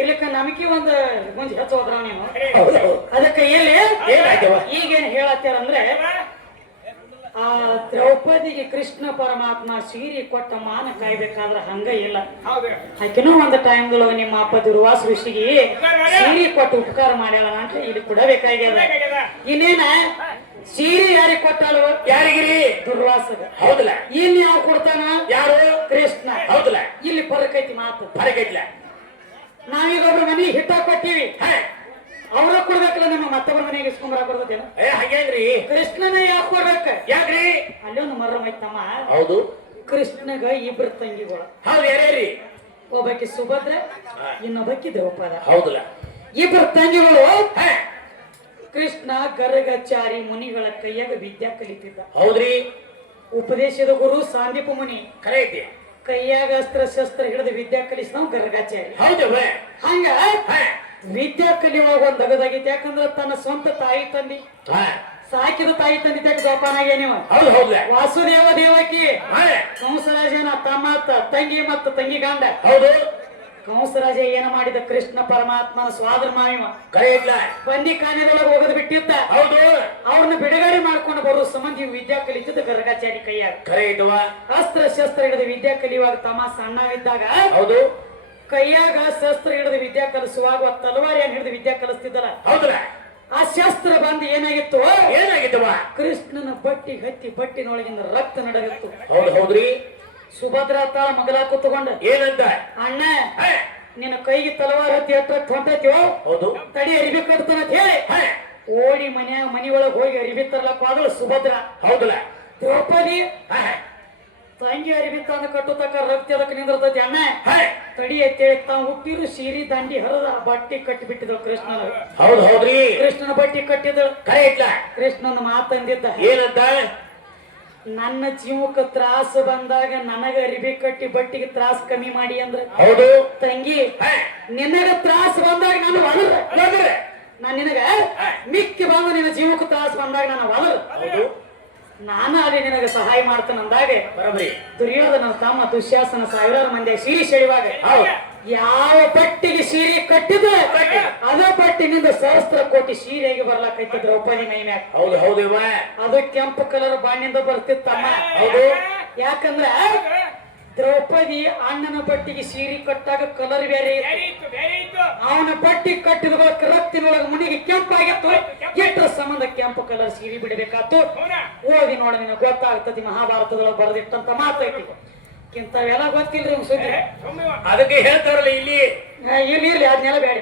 ಇರ್ಲಿಕ್ಕ ನಮಕಿ ಒಂದು ಗುಂಜಿ ಹೆಚ್ಚು ಹೋದ್ರ ನೀನು ಅದಕ್ಕೆ ಎಲ್ಲಿ ಈಗೇನ್ ಹೇಳತ್ತಾರಂದ್ರೆ ಆ ದ್ರೌಪದಿಗೆ ಕೃಷ್ಣ ಪರಮಾತ್ಮ ಸೀರೆ ಕೊಟ್ಟ ಮಾನ ಕಾಯ್ಬೇಕಾದ್ರ ಹಂಗ ಇಲ್ಲ. ಆಕಿನೂ ಒಂದು ಟೈಮ್ದೊಳಗ ನಿಮ್ಮ ಅಪ್ಪ ದುರ್ವಾಸ ಋಷಿಗೆ ಸೀರೆ ಕೊಟ್ಟು ಉಪಕಾರ ಮಾಡ್ಯಾಳ ಅಂತ ಇಲ್ಲಿ ಕೊಡಬೇಕಾಗ್ಯದ. ಇನ್ನೇನ ಸೀರೆ ಯಾರಿಗೆ ಕೊಟ್ಟಾಳು? ಯಾರಿಗಿರಿ? ದುರ್ವಾಸಗ. ಹೌದಲ್ಲ. ಇಲ್ಲಿ ಯಾವ ಕೊಡ್ತಾನ? ಯಾರು? ಕೃಷ್ಣ. ಹೌದಲ್ಲ. ಇಲ್ಲಿ ಪರಕೈತಿ ಮಾತು. ಪರಕೈತಿಲ್ಲ. ನಾವೀಗ ಒಬ್ರು ಮನೆಗೆ ಹಿಟ್ಟ ಕೊಟ್ಟಿವಿ, ಅವ್ರ ಕೊಡ್ಬೇಕಲ್ಲ, ನಮ್ಮ ಮತ್ತೊಬ್ಬರ ಮನೆಗೆ ಇಸ್ಕೊಂಬರ ಕೊಡ್ತೇನ? ಹಂಗ್ರಿ ಕೃಷ್ಣನ ಯಾಕೆ ಕೊಡ್ಬೇಕ? ಯಾಕ್ರಿ? ಅಲ್ಲಿ ಒಂದು ಮರ್ರಮ್ ಐತಮ್ಮ. ಹೌದು. ಕೃಷ್ಣಗ ಇಬ್ರು ತಂಗಿಗಳು. ಹೌದು. ಯಾರ್ಯಾರಿ? ಒಬ್ಬಾಕಿ ಸುಭದ್ರ, ಇನ್ನೊಬ್ಬಾಕಿ ದ್ರೌಪದ. ಹೌದಲ್ಲ. ಇಬ್ರು ತಂಗಿಗಳು. ಕೃಷ್ಣ ಗರಗಚಾರಿ ಮುನಿಗಳ ಕೈಯಾಗ ವಿದ್ಯಾ ಕಲಿತಿದ್ದ. ಹೌದ್ರಿ. ಉಪದೇಶದ ಗುರು ಸಾಂದೀಪ ಮುನಿ ಕರೆ ಐತಿ. ಕೈಯಾಗ ಅಸ್ತ್ರ ಶಸ್ತ್ರ ಹಿಡಿದು ವಿದ್ಯಾ ಕಲಿಸಿದವ್ ಗರಗಾಚಾರಿ. ಹೌದು. ಹಂಗ ವಿದ್ಯಾ ಕಲಿಯುವಾಗ ಒಂದ್ ಅಗದಾಗಿತ್ತು. ಯಾಕಂದ್ರ ತನ್ನ ಸ್ವಂತ ತಾಯಿ ತಂದಿ ಸಾಕಿದ ತಾಯಿ ತಂದಿ ತೆಗೆದು ಜೋಪಾನಾಗೆ ನೀವು. ವಾಸುದೇವ ದೇವಕಿ ಕಂಸರಾಜನ ತಮ್ಮ ತಂಗಿ ಮತ್ತು ತಂಗಿ ಗಂಡ. ಹೌದು. ಕಂಸರಾಜ ಏನ ಮಾಡಿದ? ಕೃಷ್ಣ ಪರಮಾತ್ಮನ ಸ್ವಾದ್ರ ಮಾವಿವ ಬಂದಿ ಕಾನ್ಯದೊಳಗೆ ಹೋಗದ್ ಬಿಟ್ಟಿದ್ದ. ಹೌದು. ಅವ್ರನ್ನ ಬಿಡುಗಡೆ ಮಾಡ್ಕೊಂಡು ಬರೋ ಸಂಬಂಧಿ ವಿದ್ಯಾ ಕಲಿತಿದ್ದ ಗರಗಾಚಾರಿ ಕೈಯಾಗ. ಅಸ್ತ್ರ ಶಸ್ತ್ರ ಹಿಡಿದ ವಿದ್ಯಾ ಕಲಿಯುವಾಗ ತಮ್ಮ ಸಣ್ಣವಿದ್ದಾಗ ಹೌದು ಕೈಯಾಗ ಶಸ್ತ್ರ ಹಿಡಿದು ವಿದ್ಯಾ ಕಲಿಸುವಾಗ ತಲವಾರಿಯನ್ನು ಹಿಡಿದು ವಿದ್ಯಾ ಕಲಿಸ್ತಿದ್ದಲ್ಲ. ಹೌದಲ್ಲ. ಆ ಶಸ್ತ್ರ ಬಂದು ಏನಾಗಿತ್ತು? ಏನಾಗಿತ್ತವ? ಕೃಷ್ಣನ ಬಟ್ಟಿ ಹತ್ತಿ ಬಟ್ಟಿನೊಳಗಿಂದ ರಕ್ತ ನಡೆದಿತ್ತು. ಹೌದು. ಹೌದ್ರಿ. ಸುಭದ್ರ ತಾಳ ಮಗಲ ಕೂತ್ಕೊಂಡ ಏನಂತ? ಅಣ್ಣ ನಿನ್ನ ಕೈಗೆ ತಲವಾರ ಹತ್ತಿ ಹೊಂಟೈತಿವೋ ಹೌದು ತಡಿ ಅರಿಬೇಕು ಅಂತ ಹೇಳಿ ಓಡಿ ಮನಿಯೊಳಗೆ ಹೋಗಿ ಅರಿವಿ ತರ್ಲಕ್ ಹೋದಳು ಸುಭದ್ರ. ಹೌದಲ್ಲ ದ್ರೌಪದಿ ಹಾ ತಂಗಿ ಅರಿವಿ ತಂದು ಕಟ್ಟುತಕ್ಕ ರಕ್ತಿ ಅದಕ್ಕೆ ನಿಂದಿರ್ತೈತಿ ಅಣ್ಣ ಹಾ ತಡಿ ಎತ್ತೇಳಿ ತಾವು ಹುಟ್ಟಿರು ಸೀರಿ ದಂಡಿ ಹರಿದ ಬಟ್ಟಿ ಕಟ್ಟಿ ಬಿಟ್ಟಿದ್ರು ಕೃಷ್ಣನ. ಹೌದ್ ಹೌದ್ರಿ ಕೃಷ್ಣನ ಬಟ್ಟಿ ಕಟ್ಟಿದಳು. ಕರೆ ಇಟ್ಲ ಕೃಷ್ಣನ ಮಾತಂದಿದ್ದ, ಏನಂತ? ನನ್ನ ಜೀವಕ್ಕೆ ತ್ರಾಸ ಬಂದಾಗ ನನಗ ಅರಿವಿ ಕಟ್ಟಿ ಬಟ್ಟಿಗೆ ತ್ರಾಸ ಕಮ್ಮಿ ಮಾಡಿ ಅಂದ್ರ. ಹೌದು ತಂಗಿ ಹಾ ನಿನಗ ತ್ರಾಸ ಬಂದಾಗ ನಾನು ಒಲರ ನೋಡ್ರಿ ನಾನ್ ನಿನಗ ಮಿಕ್ಕಿ ಬಂದು ನಿನ್ನ ಜೀವಕ್ಕೆ ತ್ರಾಸ ಬಂದಾಗ ನಾನು ಒಲರ ಹೌದು ನಾನು ಅಲ್ಲಿ ನಿನಗೆ ಸಹಾಯ ಮಾಡ್ತೇನೆ ಅಂದಾಗ ಬರಬರಿ ದುರ್ಯೋಧನ ತಮ್ಮ ದುಶ್ಯಾಸನ ಸಾವಿರಾರು ಮಂದಿ ಸೀರೆ ಸೆಳೆಯುವಾಗ ಹೌದು ಯಾವ ಬಟ್ಟಿಗೆ ಸೀರೆ ಕಟ್ಟಿದ ಅದ ಬಟ್ಟಿನಿಂದ ಸಹಸ್ರ ಕೋಟಿ ಸೀರೆಗೆ ಬರ್ಲಾಕೈತಿ ದ್ರೌಪದಿ ಮೈ ಮ್ಯಾಗ. ಹೌದು ಹೌದು ಇವ ಅದು ಕೆಂಪು ಕಲರ್ ಬಾಣಿಂದ ಬರ್ತಿತ್ತಮ್ಮ. ಹೌದು ಯಾಕಂದ್ರ ದ್ರೌಪದಿ ಅಣ್ಣನ ಬಟ್ಟಿಗೆ ಸೀರೆ ಕಟ್ಟಾಗ ಕಲರ್ ಬೇರೆ ಇತ್ತು. ಅವನ ಬಟ್ಟಿ ಕಟ್ಟಿದ ಬಳಿಕ ರಕ್ತಿನೊಳಗ ಮುನಿಗೆ ಕೆಂಪಾಗಿತ್ತು. ಎಷ್ಟರ ಸಂಬಂಧ ಕೆಂಪು ಕಲರ್ ಸೀರೆ ಬಿಡಬೇಕಾತು. ಓದಿ ನೋಡಿ ನಿನಗೆ ಗೊತ್ತಾಗ್ತದೆ ಮಹಾಭಾರತದೊಳಗೆ ಬರೆದಿಟ್ಟಂತ ಮಾತೈತಿ. ಇಂಥವೆಲ್ಲ ಗೊತ್ತಿಲ್ರಿ ಒಂದ್ ಸುದ್ದಿ. ಅದಕ್ಕೆ ಹೇಳ್ತಾರಲ್ಲ ಇಲ್ಲಿ ಇರ್ಲಿ ಅದನ್ನೆಲ್ಲ ಬೇಡ.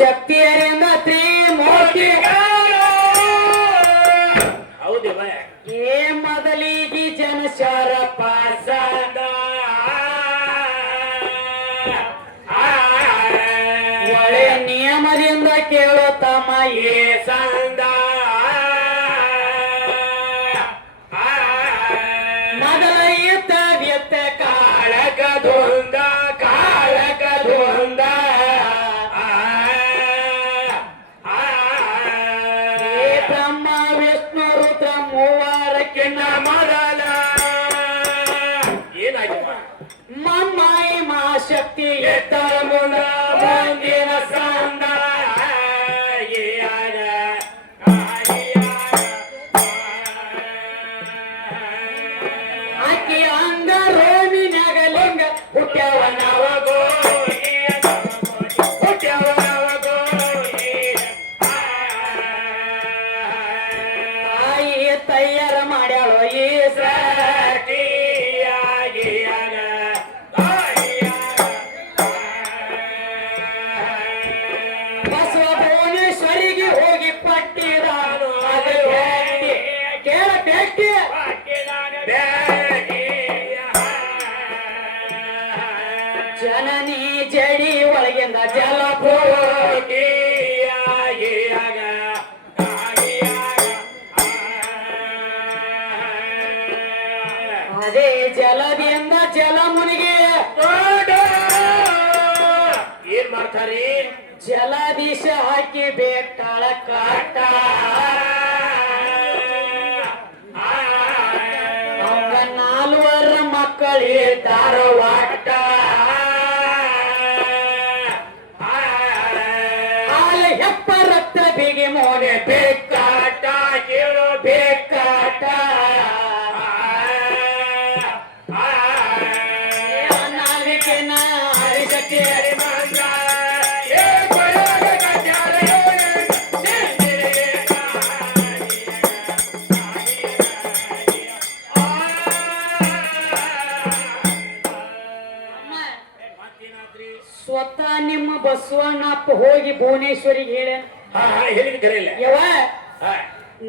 ಶಕ್ತಿಯರಿಂದ ತ್ರಿಮೂರ್ತಿ ಹೌದಿವ ಏ ಮೊದಲಿಗೆ ಜನಶಾರ ಪಾಸದ ಒಳ್ಳೆ ನಿಯಮದಿಂದ ಕೇಳೋ ತಮ್ಮ ಏ ಸಂದ ಮೊದಲ ಈತ ವ್ಯತ್ತ ಕಾಳಕ ಧುಂದ ಕಾಳಕ ಧುಂದ ಬ್ರಹ್ಮ ವಿಷ್ಣು ರುದ್ರ ಮೂವರಕ್ಕೆ ಮೊದಲ ಏನಾಗಿವ ಮಮ್ಮಾಯಿ ಮಾ ಶಕ್ತಿ ಎತ್ತರ ಮುಂದ ಮುಂದಿನ ಸಂದ ಆಕಿ ಅಂಗ ರೋಮಿನ್ಯಾಗ ಲಿಂಗ ಹುಟ್ಟ್ಯವನವ ತಾಯಿ ತಯ್ಯಾರ ಮಾಡ್ಯಾಳೋ ಈ ಬಸವ ಭುವನೇಶ್ವರಿಗೆ ಹೋಗಿ ಪಟ್ಟಿದಾನು ಅದು ಭೇಟಿ ಕೇಳ ಭೇಟಿ ಜನನಿ ಜಡಿ ಒಳಗಿಂದ ಜಲಭೂ ಅದೇ ಜಲದಿಂದ ಜಲ ಮುನಿಗೆ ಏನ್ ಮಾಡ್ತಾರಿ ಜಲದೀಶ ಹಾಕಿ ಬೇಟಾಳ ಕಾಟ ಅವಂಗ 4 ಮಕ್ಕಳಿದ್ದಾರ ವಾಟ ಹಾಲ ಹೆಪ್ಪ ರಕ್ತ ಬಿಗಿ ಮೋನೆ ಬೇಕಾಟ ಕೇಳೋ ಬೇಕಾಟ ನಾವಿಕೆನ ಹರಿಸಕ್ಕೆ ಸ್ವತಃ ನಿಮ್ಮ ಬಸವಣ್ಣಪ್ಪ ಹೋಗಿ ಭುವನೇಶ್ವರಿಗೆ ಹೇಳ ಹೇಳಿದ ಕರೆಯಲ್ಲ ಯವ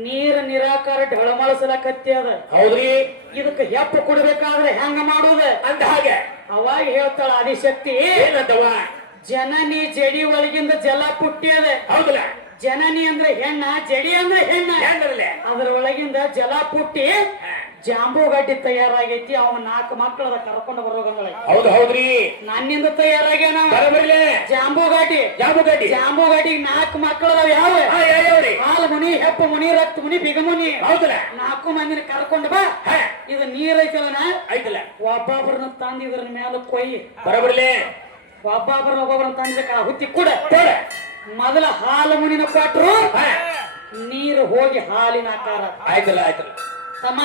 ನೀರ್ ನಿರಾಕಾರ ಢಳಮಳಸಲಕತ್ತಿ ಅದ. ಹೌದ್ರಿ ಇದಕ್ಕೆ ಹೆಪ್ಪ ಕೊಡ್ಬೇಕಾದ್ರೆ ಹೆಂಗ ಮಾಡುದ ಅಂದ ಹಾಗೆ ಅವಾಗ ಹೇಳ್ತಾಳ ಆದಿಶಕ್ತಿ ಏನಂತವ ಜನನಿ ಜಡಿ ಒಳಗಿಂದ ಜಲ ಪುಟ್ಟಿ ಅದ. ಹೌದಲ್ಲ ಜನನಿ ಅಂದ್ರೆ ಹೆಣ್ಣ, ಜಡಿ ಅಂದ್ರೆ ಹೆಣ್ಣ. ಹೆಣ್ಣರಲ್ಲೇ ಅದ್ರ ಒಳಗಿಂದ ಜಲ ಪುಟ್ಟಿ ಜಾಂಬೂಗಡ್ಡಿ ತಯಾರಾಗೈತಿ. ಅವನ 4 ಮಕ್ಕಳದ ಕರ್ಕೊಂಡು ಬರೋಗಂಗಳ. ಹೌದು ಹೌದ್ರಿ ನನ್ನಿಂದ ತಯಾರಾಗ್ಯಾನ ಬರಬರ್ಲೆ ಜಾಂಬೂಗಡ್ಡಿ. ಜಾಬುಗಡ್ಡಿ ಜಾಂಬೂಗಡ್ಡಿಗೆ 4 ಮಕ್ಕಳದಾವ. ಯಾವ ಯಾವ್ರಿ ಹಾಲು ಮುನಿ, ಹೆಪ್ಪ ಮುನಿ, ರಕ್ತ ಮುನಿ, ಬಿಗಮುನಿ. ಹೌದಲ್ಲ 4 ಮಂದಿನ ಕರ್ಕೊಂಡು ಬಾ. ಇದು ನೀರ್ ಐತಲ್ಲ ಆಯ್ತಲ್ಲ ಒಬ್ಬೊಬ್ಬರನ್ನ ತಂದು ಇದ್ರ ಮ್ಯಾಲ ಕೊಯ್ಯಿ. ಬರಬರ್ಲೆ ಒಬ್ಬೊಬ್ಬರನ್ನ ತಂದಕ್ಕ ಹುತ್ತಿ ಕೂಡ ಮೊದಲ ಹಾಲು ಮುನಿನ ಕೊಟ್ರು. ನೀರು ಹೋಗಿ ಹಾಲಿನ ಆಕಾರ ಆಯ್ತಲ್ಲ ಆಯ್ತಲ್ಲ ತಮ್ಮ.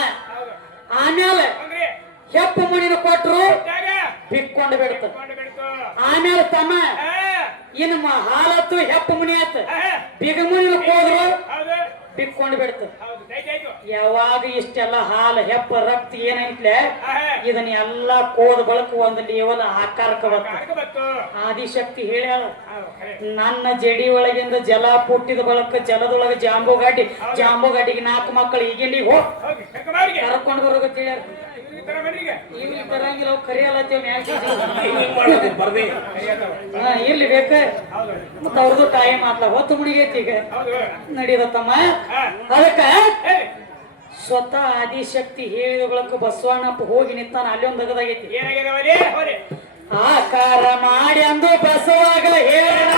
ಆಮೇಲೆ ಹೆಪ್ಪ ಮುನಿನ ಕೊಟ್ರು ಬಿಕ್ಕೊಂಡು ಬಿಡ್ತ. ಆಮೇಲೆ ತಮ್ಮ ಇನ್ನು ಹಾಲತ್ತು ಹೆಪ್ಪ ಮುನಿ ಆತ. ಬಿಗ ಮುನಿನ ಹೋದ್ರು ಬಿಕ್ಕೊಂಡು ಬಿಡ್ತು. ಹೌದು ದಯచేತು ಯಾವಾಗ ಇಷ್ಟೆಲ್ಲ ಹಾಲು ಹೆಪ್ಪ ರಕ್ತ ಏನೈತ್ಲೆ ಆಹಾ ಇದನ್ನ ಎಲ್ಲಾ ಕೋದ ಬಳಕ ಒಂದು ಲೇವಲ್ ಆಕಾರಕ್ಕೆ ಬರ್ತದೆ. ಕಾಡ್ಕೋಬೇಕು ಆದಿಶಕ್ತಿ ಹೇಳ್ಯಾಳ ಹೌದು ಖರೆ ನನ್ನ ಜಡಿ ಒಳಗಿಂದ ಜಲ ಪುಟ್ಟಿದ ಬಳಕ ಜಲದೊಳಗ ಜಾಂಬುಗಾಡಿ ಜಾಂಬುಗಾಡಿಗೆ 4 ಮಕ್ಕಳು ಈಗಿನ ಹೋಗಿ ಹೋಗಿ ಕರ್ಕೊಂಬಾರಿಗೆ ಕರ್ಕೊಂಡು ಬರೋಗತ್ತ ಹೇಳ್ಯಾರ. ಈ ತರ ಮಾಡ್ರಿಗೆ ಇವ್ರಿಗೆ ಬರಂಗಿಲ್ಲ ಅವ್ ಕರಿಯಲ್ಲತ್ತೇವ್ ಬರ್ದೆ ಇರ್ಲಿ ಬೇಕ ಹೌದು ಮತ್ತ ಅವ್ರದ್ದು ಟೈಮ್ ಆತ್ಲ ಹೊತ್ತು ಮುಡಿಗೈತಿ ಈಗ ಹೌದು ನಡೀದತ್ತಮ್ಮ. ಹಾ ಅದಕ್ಕ ಹೇಳಿ ಸ್ವತಃ ಆದಿಶಕ್ತಿ ಹೇಳಿದ ಬಳಕ ಬಸವಣ್ಣಪ್ಪ ಹೋಗಿ ನಿಂತಾನ ಅಲ್ಲಿ ಒಂದು ಅಗದಾಗೈತಿ. ಏನಾಗ್ಯದವರೇ ಹೋರಿ ಆಕಾರ ಮಾಡಿ ಅಂದು ಬಸವಾಗ ಹೇಳ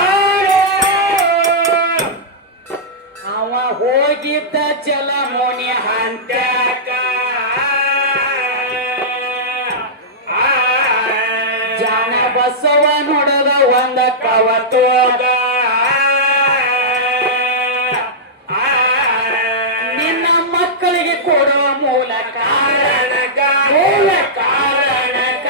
ಅವ ಹೋಗಿದ್ದ ಜಲಮೋನಿ ಅಂತ್ಯಾಕ ಜಾಣ ಬಸವ ನೋಡದ ಒಂದ ಕವತೋಗ ನಿನ್ನ ಮಕ್ಕಳಿಗೆ ಕೊಡುವ ಮೂಲ ಕಾರಣಕ ಮೂಲ ಕಾರಣಕ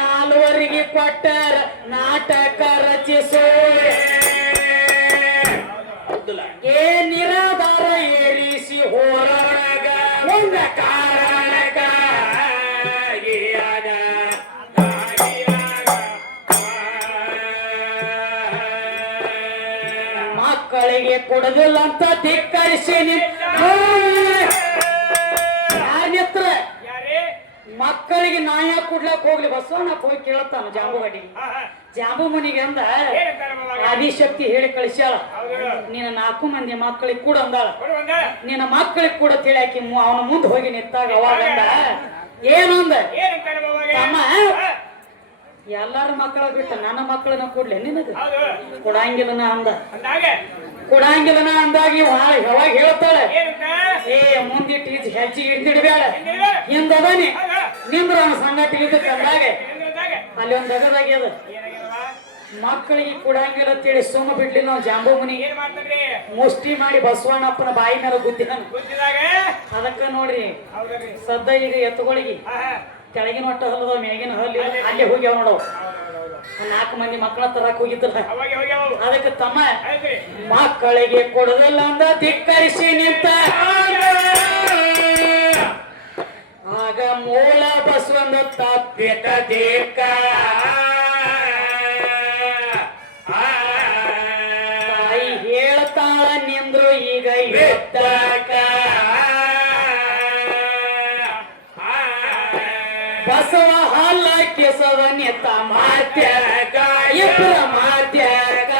ನಾಲ್ವರಿಗೆ ಕೊಟ್ಟರ ನಾಟಕ ರಚಿಸೋ ಏ ನಿರಾಧಾರ ಏರಿಸಿ ಹೋರೊಳಗ ಒಂದ ಕಾರಣಕ ಮಕ್ಕಳಿಗೆ ಕೊಡದಿಲ್ಲ ಅಂತ ಧಿಕ್ಕರಿಸಿ ಯಾರ ಯಾರೇ ಮಕ್ಕಳಿಗೆ ನಾಯ ಕೊಡ್ಲಕ್ ಹೋಗ್ಲಿ ಬಸವಣ್ಣಪ್ಪ ಹೋಗಿ ಕೇಳತ್ತಾನ ಜಾಂಬುಗಡಿ ಜಾಂಬು ಮನಿಗೆ ಅಂದ ಏನಂತಾರ ಮಗ ಆದಿಶಕ್ತಿ ಹೇಳಿ ಕಳಿಸ್ಯಾಳ ಹೌದು ನಿನ್ನ 4 ಮಂದಿ ಮಕ್ಕಳಿಗೆ ಕೂಡ ಅಂದಾಳ ಕೊಡು ಒಂದ ನಿನ್ನ ಮಕ್ಕಳಿಗೆ ಕೂಡ ತಿಳಾಕಿ ಅವನ ಮುಂದೆ ಹೋಗಿ ನಿಂತಾಗ ಅವಾಗ ಅಂದ ಏನಂದ ಏನಂತಾರ ಮಗ ಅಮ್ಮ ಎಲ್ಲಾರ ಮಕ್ಕಳ ಬಿಟ್ಟು ನನ್ನ ಮಕ್ಕಳನ್ನ ಕೊಡ್ಲೆ ನಿನಗ ಹೌದು ಕೊಡಂಗಿಲ್ಲನ ಅಂದ ಅಂದಾಗ ಕೊಡಂಗಿಲ್ಲನ ಅಂದಾಗ ಯಾವಾಗ ಹೇಳ್ತಾಳೆ ಏನಂತ ಏ ಮುಂದಿಟ್ಟು ಹೆಜ್ಜೆ ಹಿಡ್ದಿಡ್ಬೇಡ ಹಿಂದಿರುಗ ಹಿಂದದಾನಿ ಹೌದಾ ನಿಂದ್ರ ಅವನ ಸಂಗಟಿಗೆ ಕಂದಾಗ ಹಿಂದಿರುಗದಾಗ ಅಲ್ಲಿ ಒಂದು ಅಗದಾಗ್ಯದ ಏನಾಗ್ಯದವ ಮಕ್ಕಳಿಗೆ ಕೊಡಂಗಿಲ್ಲ ಅಂತೇಳಿ ಸುಮ್ಮ ಬಿಡ್ಲಿಲ್ಲ ನಾವು ಜಾಂಬು ಮನಿಗೆ ಏನ್ ಮಾಡ್ತಾನ್ರಿ ಮುಷ್ಟಿ ಮಾಡಿ ಬಸವಣ್ಣಪ್ಪನ ಬಾಯಿ ಮೇಲೆ ಗುದ್ದಿನ ಗೊತ್ತಿದಾಗ ಅದಕ್ಕ ನೋಡ್ರಿ ಹೌದ್ರಿ ಸದ್ದ ಈಗ ಎತ್ತುಗಳಿಗೆ ಆಹಾ ಕೆಳಗಿನ ಹೊಟ್ಟ ಹಲ್ಲದ ಮೇಗಿನ ಹಲ್ಲಿ ಅಲ್ಲೇ ಹೋಗ್ಯಾವ ನೋಡವ್ 4 ಮಂದಿ ಮಕ್ಕಳ ತರಕ್ ಹೋಗಿದ್ರ ಅವಾಗ ಹೋಗ್ಯಾವ ಅದಕ್ಕೆ ತಮ್ಮ ಆಯ್ತ್ರಿ ಮಕ್ಕಳಿಗೆ ಕೊಡದಿಲ್ಲ ಅಂದ ಧಿಕ್ಕರಿಸಿ ನಿಂತ ಆಗ ಮೂಲ ಬಸವಂದ ತಪ್ಪಿತ ದೇಕ ತಾಯಿ ಹೇಳ್ತಾಳ ನಿಂದ್ರು ಈಗ ಎತ್ತಕ ಬಸವ ಹಲ್ಲ ಕೆಸವ ನಿತ್ತ ಮಾತ್ಯಾಕ ಇಬ್ಬರ ಮಾತ್ಯಾಕ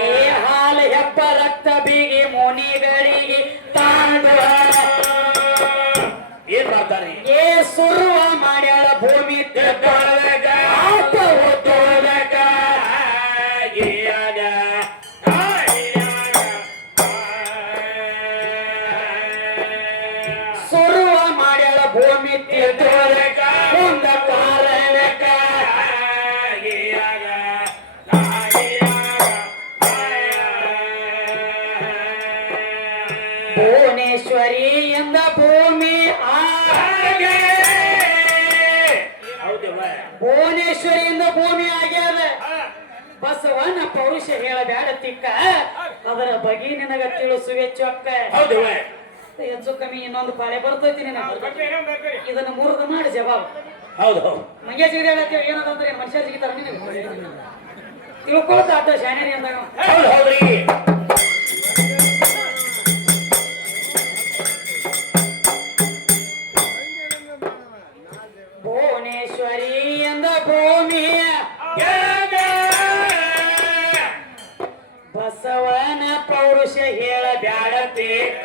ಏ ಹಾಲು ಹೆಪ್ಪ ರಕ್ತ ಬೀಗಿ ಮುನಿಗಳಿಗೆ ತಾಂಡ ಏನ್ ಮಾಡ್ತಾನೆ ಏ ಸುರುವ ಮಾಡ್ಯಾಳ ಭೂಮಿ ತೆತ್ತೊಳಗ ಆತ ಒತ್ತೊಳಗ ಸುರುವ ಮಾಡ್ಯಾಳ ಭೂಮಿ ತೆತ್ತೊಳಗ ಒಂದ ಕಾರಣಕ ಭುವನೇಶ್ವರಿ ಎಂದ ಭೂಮಿ ಆಗೆ ಹೌದವ್ವ ಭುವನೇಶ್ವರಿಯಿಂದ ಭೂಮಿ ಆಗ್ಯಾದ ಬಸವನ ಪೌರುಷ ಹೇಳಬ್ಯಾಡ ತಿಕ್ಕ ಅದರ ಬಗ್ಗೆ ನಿನಗ ತಿಳಿಸುವೆ ಚೊಕ್ಕ ಹೌದವ್ವ ಹೆಚ್ಚು ಕಮ್ಮಿ ಇನ್ನೊಂದು ಪಾಳೆ ಬರ್ತೈತಿ ನಿನಗ ಬರ್ತೀರಿ ಏನೋ ಬರ್ತೀರಿ ಇದನ್ನ ಮುರಿದು ಮಾಡಿ ಜವಾಬ್ ಹೌದು ಹೌದು ಮಂಗ್ಯ ಸಿಗದೇಳತ್ತೇವ ಏನದಂದ್ರೆ ಮನುಷ್ಯ ಸಿಗ್ತಾರ ನಿನಗ ತಿಳ್ಕೊಳ್ತಾ ಆಟ ಶಾನೇರಿ ಅಂದಾಗ ಹೌದು ಹೌದ್ರಿ ಭುವನೇಶ್ವರಿ ಎಂದ ಭೂಮಿ ಬಸವನ ಪೌರುಷ ಹೇಳಬ್ಯಾಡ ಬೇಕ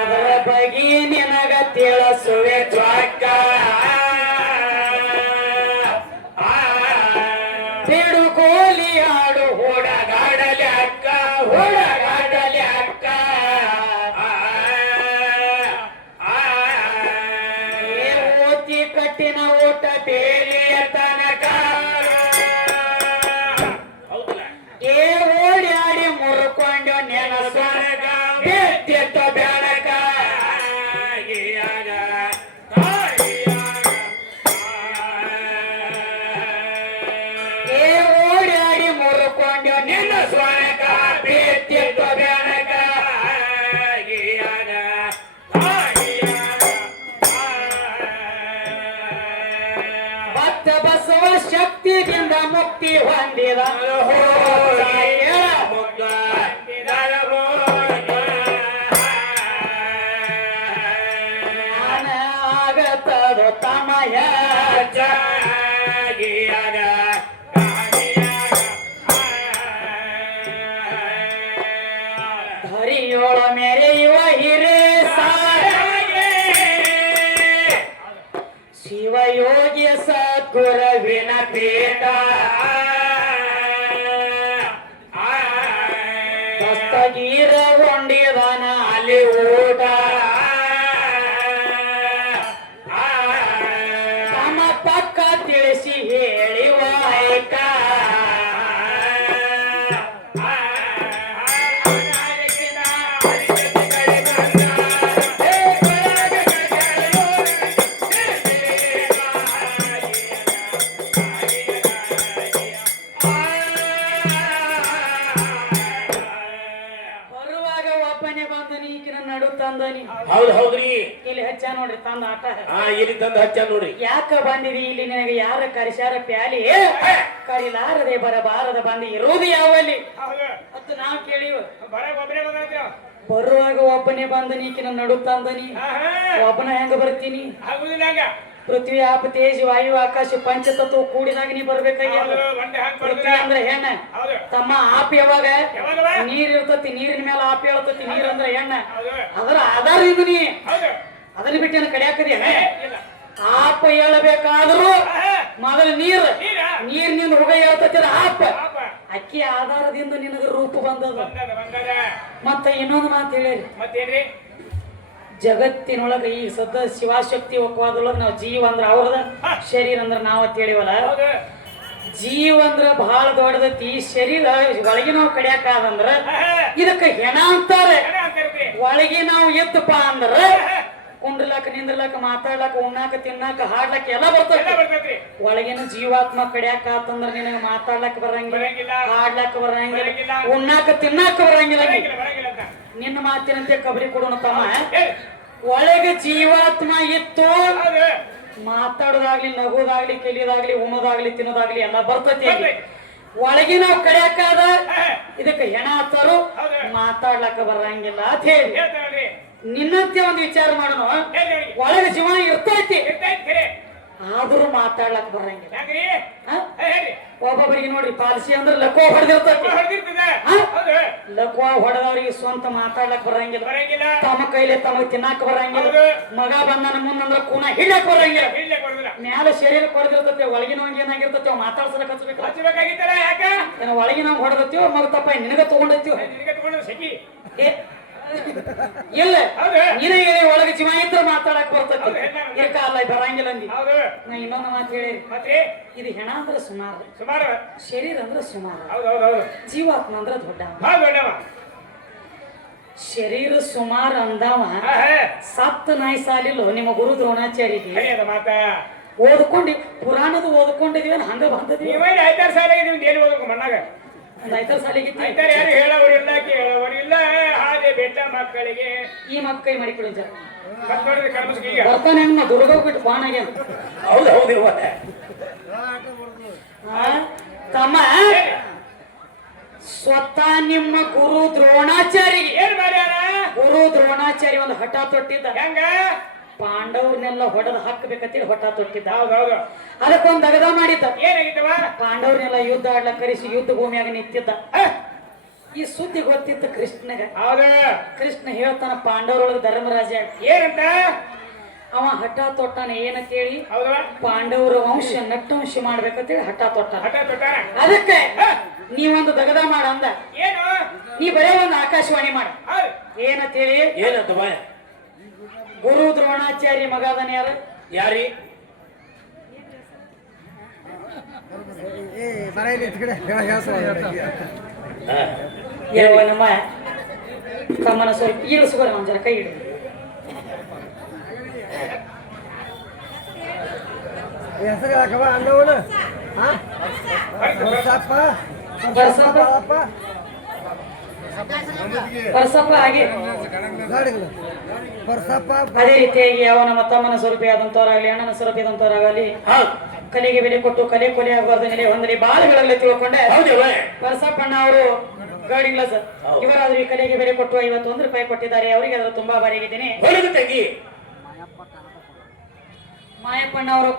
ಅದರ ಬಗ್ಗೆ ನಿನಗ ತಿಳಿಸುವೆ ಜ್ವಾಕ ಮಾಡಿದ ಜ್ಞಾನ ಆಗತ್ತದು ತಮಯ ಹರಿಯೋಳ ಮೆರೆಯುವ ಹಿರೇ ಶಿವಯೋಗಿ ಸದ್ಗುರವಿನ ಪೀಠ ದಸ್ತಗೀರ ಗೊಂಡಿದನ ಅಲ್ಲಿ ಊಟ ತಮ್ಮ ಪಕ್ಕ ತಿಳಿಸಿ ಹೇಳಿವ ಐಕ ಹೌದ್ ಹೌದ್ರಿ ಇಲ್ಲಿ ಹಚ್ಚ ನೋಡ್ರಿ ತಂದ ಆಟ ಇಲ್ಲಿ ತಂದು ಹಚ್ಚ ನೋಡ್ರಿ ಯಾಕ ಬಂದಿರಿ ಇಲ್ಲಿ ನಿನಗೆ ಯಾರ ಕರಿಸ್ಯಾರ ಪ್ಯಾಲಿ ಕರಿಲಾರದೆ ಬರಬಾರದ ಬಂದು ಇರುವುದು ಯಾವಲ್ಲಿ ಮತ್ತು ನಾವು ಕೇಳಿವ ಬರುವಾಗ ಒಬ್ಬನೇ ಬಂದ ನೀಕಿನ ನಡು ತಂದನಿ ಒಬ್ಬನ ಹೆಂಗ ಬರ್ತೀನಿ ಪೃಥ್ವಿ ಆಪ ತೇಜ್ ವಾಯು ಆಕಾಶ ಪಂಚತತ್ವ ಕೂಡಿದಾಗ ನೀ ಬರ್ಬೇಕಾಗ್ಯ ಪೃಥ್ವಿ ಅಂದ್ರೆ ಹೆಣ್ಣ ತಮ್ಮ ಆಪ ಯಾವಾಗ ನೀರ್ ಇರ್ತತಿ ನೀರಿನ ಮೇಲೆ ಆಪ ಹೇಳ್ತತಿ ನೀರ್ ಅಂದ್ರೆ ಹೆಣ್ಣ ಅದರ ಆಧಾರದಿಂದ ನೀ ಅದನ್ನ ಬಿಟ್ಟೇನ ಕಡಿಯಾಕದಿ ಆಪ ಹೇಳಬೇಕಾದ್ರೂ ಮೊದಲ ನೀರಿನಿಂದ ಹುಗ ಹೇಳ್ತತಿ ಆಪ ಅಕ್ಕಿ ಆಧಾರದಿಂದ ನಿನಗ ರೂಪ ಬಂದದ ಮತ್ತ ಇನ್ನೊಂದು ಮಾತು ಹೇಳಿರಿ ಜಗತ್ತಿನೊಳಗ ಈ ಸದ್ದ ಶಿವಶಕ್ತಿ ಒಕ್ಕವಾದೊಳಗ ನಾವು ಜೀವ ಅಂದ್ರ ಅವ್ರದ ಶರೀರ ಅಂದ್ರ ನಾವ್ ಅಂತ ಹೇಳಿವಲ್ಲ ಜೀವ ಅಂದ್ರ ಬಹಳ ದೊಡ್ಡದತಿ ಶರೀರ ಒಳಗೆ ನಾವು ಕಡಿಯಾಕಾದಂದ್ರ ಇದಕ್ಕ ಹೆಣ ಅಂತಾರೆ ಒಳಗೆ ನಾವು ಎದ್ದಪ್ಪ ಅಂದ್ರ ಕುಂಡ್ರಲಾಕ ನಿಂದ್ರಲಾಕ ಮಾತಾಡ್ಲಾಕ ಉಣ್ಣಾಕ ತಿನ್ನಾಕ ಹಾಡ್ಲಾಕ ಎಲ್ಲ ಬರ್ತೈತಿ ಒಳಗಿನ ಜೀವಾತ್ಮ ಕಡಿಯಾಕ ಆತಂದ್ರ ನಿನಗ ಮಾತಾಡ್ಲಾಕ ಬರಂಗಿಲ್ಲ ಹಾಡ್ಲಾಕ ಬರಂಗಿಲ್ಲ ಉಣ್ಣಾಕ ತಿನ್ನಾಕ ಬರಂಗಿಲ್ಲ ನಿನ್ನ ಮಾತಿನಂತೆ ಕಬರಿ ಕೊಡೋಣ ತಮ್ಮ ಒಳಗೆ ಜೀವಾತ್ಮ ಇತ್ತು ಮಾತಾಡೋದಾಗ್ಲಿ ನಗೋದಾಗ್ಲಿ ಕಲಿಯೋದಾಗ್ಲಿ ಉಣ್ಣೋದಾಗ್ಲಿ ತಿನ್ನೋದಾಗ್ಲಿ ಎಲ್ಲ ಬರ್ತೈತಿ ಒಳಗೆ ನಾವು ಕಡಿಯಾಕಾದ ಇದಕ್ಕೆ ಹೆಣ ಹತ್ತಾರು ಮಾತಾಡ್ಲಾಕ ಬರಂಗಿಲ್ಲ ಅಂತ ಹೇಳಿ ನಿನ್ನಂತೆ ಒಂದು ವಿಚಾರ ಮಾಡೋಣ ಒಳಗೆ ಜೀವ ಇರ್ತೈತಿ ಆದ್ರೂ ಮಾತಾಡ್ಲಕ್ ಬರಂಗಿಲ್ಲ ಒಬ್ಬೊಬ್ಬರಿಗೆ ನೋಡ್ರಿ ಪಾಲಿಸಿ ಅಂದ್ರೆ ಲಕ್ವ ಹೊಡೆದಿರ್ತೈತಿ ಲಕ್ವ ಹೊಡೆದವ್ರಿಗೆ ಸ್ವಂತ ಮಾತಾಡ್ಲಕ್ ಬರಂಗಿಲ್ಲ ತಮ್ಮ ಕೈಲಿ ತಮಗ್ ತಿನ್ನಾಕ ಬರಂಗಿಲ್ಲ ಮಗ ಬಂದನ ಮುಂದಂದ್ರ ಕೂನ ಹಿಡ್ಲಕ್ ಬರಂಗಿಲ್ಲ ಮ್ಯಾಲ ಶರೀರ ಹೊಡೆದಿರ್ತೈತಿ ಒಳಗಿನವಂಗ ಏನಾಗಿರ್ತೈತಿ ಅವ್ ಮಾತಾಡ್ಸಲಕ್ ಹಚ್ಬೇಕು ಒಳಗಿನವ್ ಹೊಡೆದತ್ತೀವ ಮಗ ತಪ್ಪ ನಿನಗ ತಗೊಂಡತ್ತೀವ ಇಲ್ಲ ನೀನೇ ಒಳಗೆ ಜೀವ ಇದ್ರ ಮಾತಾಡಕ್ ಬರ್ತೈತಿ ಇದಕ್ಕ ಅಲ್ಲ ಬರಂಗಿಲ್ಲ ಅಂದಿ ನಾ ಇನ್ನೊಂದು ಮಾತು ಹೇಳಿ ಇದು ಹೆಣ ಅಂದ್ರ ಸುಮಾರು ಶರೀರ ಅಂದ್ರ ಸುಮಾರು ಜೀವಾತ್ಮ ಅಂದ್ರ ದೊಡ್ಡ ಶರೀರ ಸುಮಾರು ಅಂದವ ಸತ್ತ ನಾಯಿ ಸಾಲಿಲ್ಲ ನಿಮ್ಮ ಗುರು ದ್ರೋಣಾಚಾರ್ಯಗೆ ಓದ್ಕೊಂಡಿ ಪುರಾಣದ ಓದ್ಕೊಂಡಿದ್ವಿ ಹಂಗ ಬಂದದ್ವಿ 5 ಸಾಲಾಗಿದ್ದೀವಿ ಮಣ್ಣಾಗ ಒಂದು 5 ಸಾಲಿಗೆ ಯಾರು ಹೇಳೋರಿಲ್ಲ ಕೇಳೋರಿಲ್ಲ ಹಾಗೆ ಬೆಟ್ಟ ಮಕ್ಕಳಿಗೆ ಈ ಮಕ್ಕೈ ಮಾಡಿಕೊಡಿ ಬರ್ತಾನೆ ಹೆಂಗ ದುರ್ಗ ಬಿಟ್ಟು ಬಾಣಾಗೆ ಹೌದು ತಮ್ಮ ಸ್ವತಃ ನಿಮ್ಮ ಗುರು ದ್ರೋಣಾಚಾರ್ಯ ಏನ್ ಮಾಡ್ಯಾರ ಗುರು ದ್ರೋಣಾಚಾರ್ಯ ಒಂದು ಹಠ ತೊಟ್ಟಿದ್ದ ಹೆಂಗ ಪಾಂಡವ್ರನ್ನೆಲ್ಲ ಹೊಡೆದು ಹಾಕಬೇಕಂತೇಳಿ ಹೊಟ್ಟ ತೊಟ್ಟಿದ್ದ ಹೌದೌದು ಅದಕ್ಕೊಂದು ದಗದ ಮಾಡಿದ್ದ ಏನಾಗಿದ್ದವ ಪಾಂಡವ್ರನ್ನೆಲ್ಲ ಯುದ್ಧ ಆಡ್ಲಕ್ ಕರೆಸಿ ಯುದ್ಧ ಭೂಮಿಯಾಗ ನಿಂತಿದ್ದ ಈ ಸುದ್ದಿ ಗೊತ್ತಿತ್ತು ಕೃಷ್ಣಗ ಕೃಷ್ಣ ಹೇಳ್ತಾನ ಪಾಂಡವರೊಳಗ ಧರ್ಮರಾಜ ಏನಂತ ಅವ ಹಠ ತೊಟ್ಟಾನ ಏನಂತೇಳಿ ಪಾಂಡವರ ವಂಶ ನಟ್ಟವಂಶ ಮಾಡ್ಬೇಕಂತೇಳಿ ಹಠ ತೊಟ್ಟ ಅದಕ್ಕೆ ನೀವೊಂದು ದಗದ ಮಾಡ ಅಂದ ನೀ ಬರೇ ಒಂದು ಆಕಾಶವಾಣಿ ಮಾಡ ಏನಂತೇಳಿ ಏನಂತ ಗುರು ದ್ರೋಣಾಚಾರ್ಯ ಮಗ ಅದನ ಯಾರಿ ನಮ್ಮ ತಮ್ಮನ ಸ್ವಲ್ಪ ಇಳಿಸ್ಕೊರ ಒಂದ್ ಜನ ಕೈ ಹಿಡಿದು ಪರಸಪ್ಪ ಹಾಗೆ ಅದೇ ರೀತಿಯಾಗಿ ಅವನ ತಮ್ಮನ ಸ್ವರೂಪಿ ಆದಂತವರಾಗಲಿ ಅಣ್ಣನ ಸ್ವರೂಪಿ ಆದಂತವರಾಗಲಿ ಕಲೆಗೆ ಬೆಲೆ ಕೊಟ್ಟು ಕಲೆ ಕೊಲೆ ಆಗಬಾರ್ದು ನೆಲೆ ಒಂದನೇ ಬಾಳುಗಳಲ್ಲಿ ತಿಳ್ಕೊಂಡೆ ಹೌದವ ಪರಸಪ್ಪಣ್ಣ ಅವರು ಗೈಡಿಂಗ್ ಗ್ಲಾಸ್ ಇವರಾದ್ರೂ ಈ ಕಲೆಗೆ ಬೆಲೆ ಕೊಟ್ಟು 51 ರೂಪಾಯಿ ಕೊಟ್ಟಿದ್ದಾರೆ ಅವರಿಗೆ ಅದರ ತುಂಬಾ ಬಾರಿಗಿದ್ದೀನಿ ಹೊಲದ ತಂಗಿ ಮಾಯಪ್ಪಣ್ಣ ಅವರು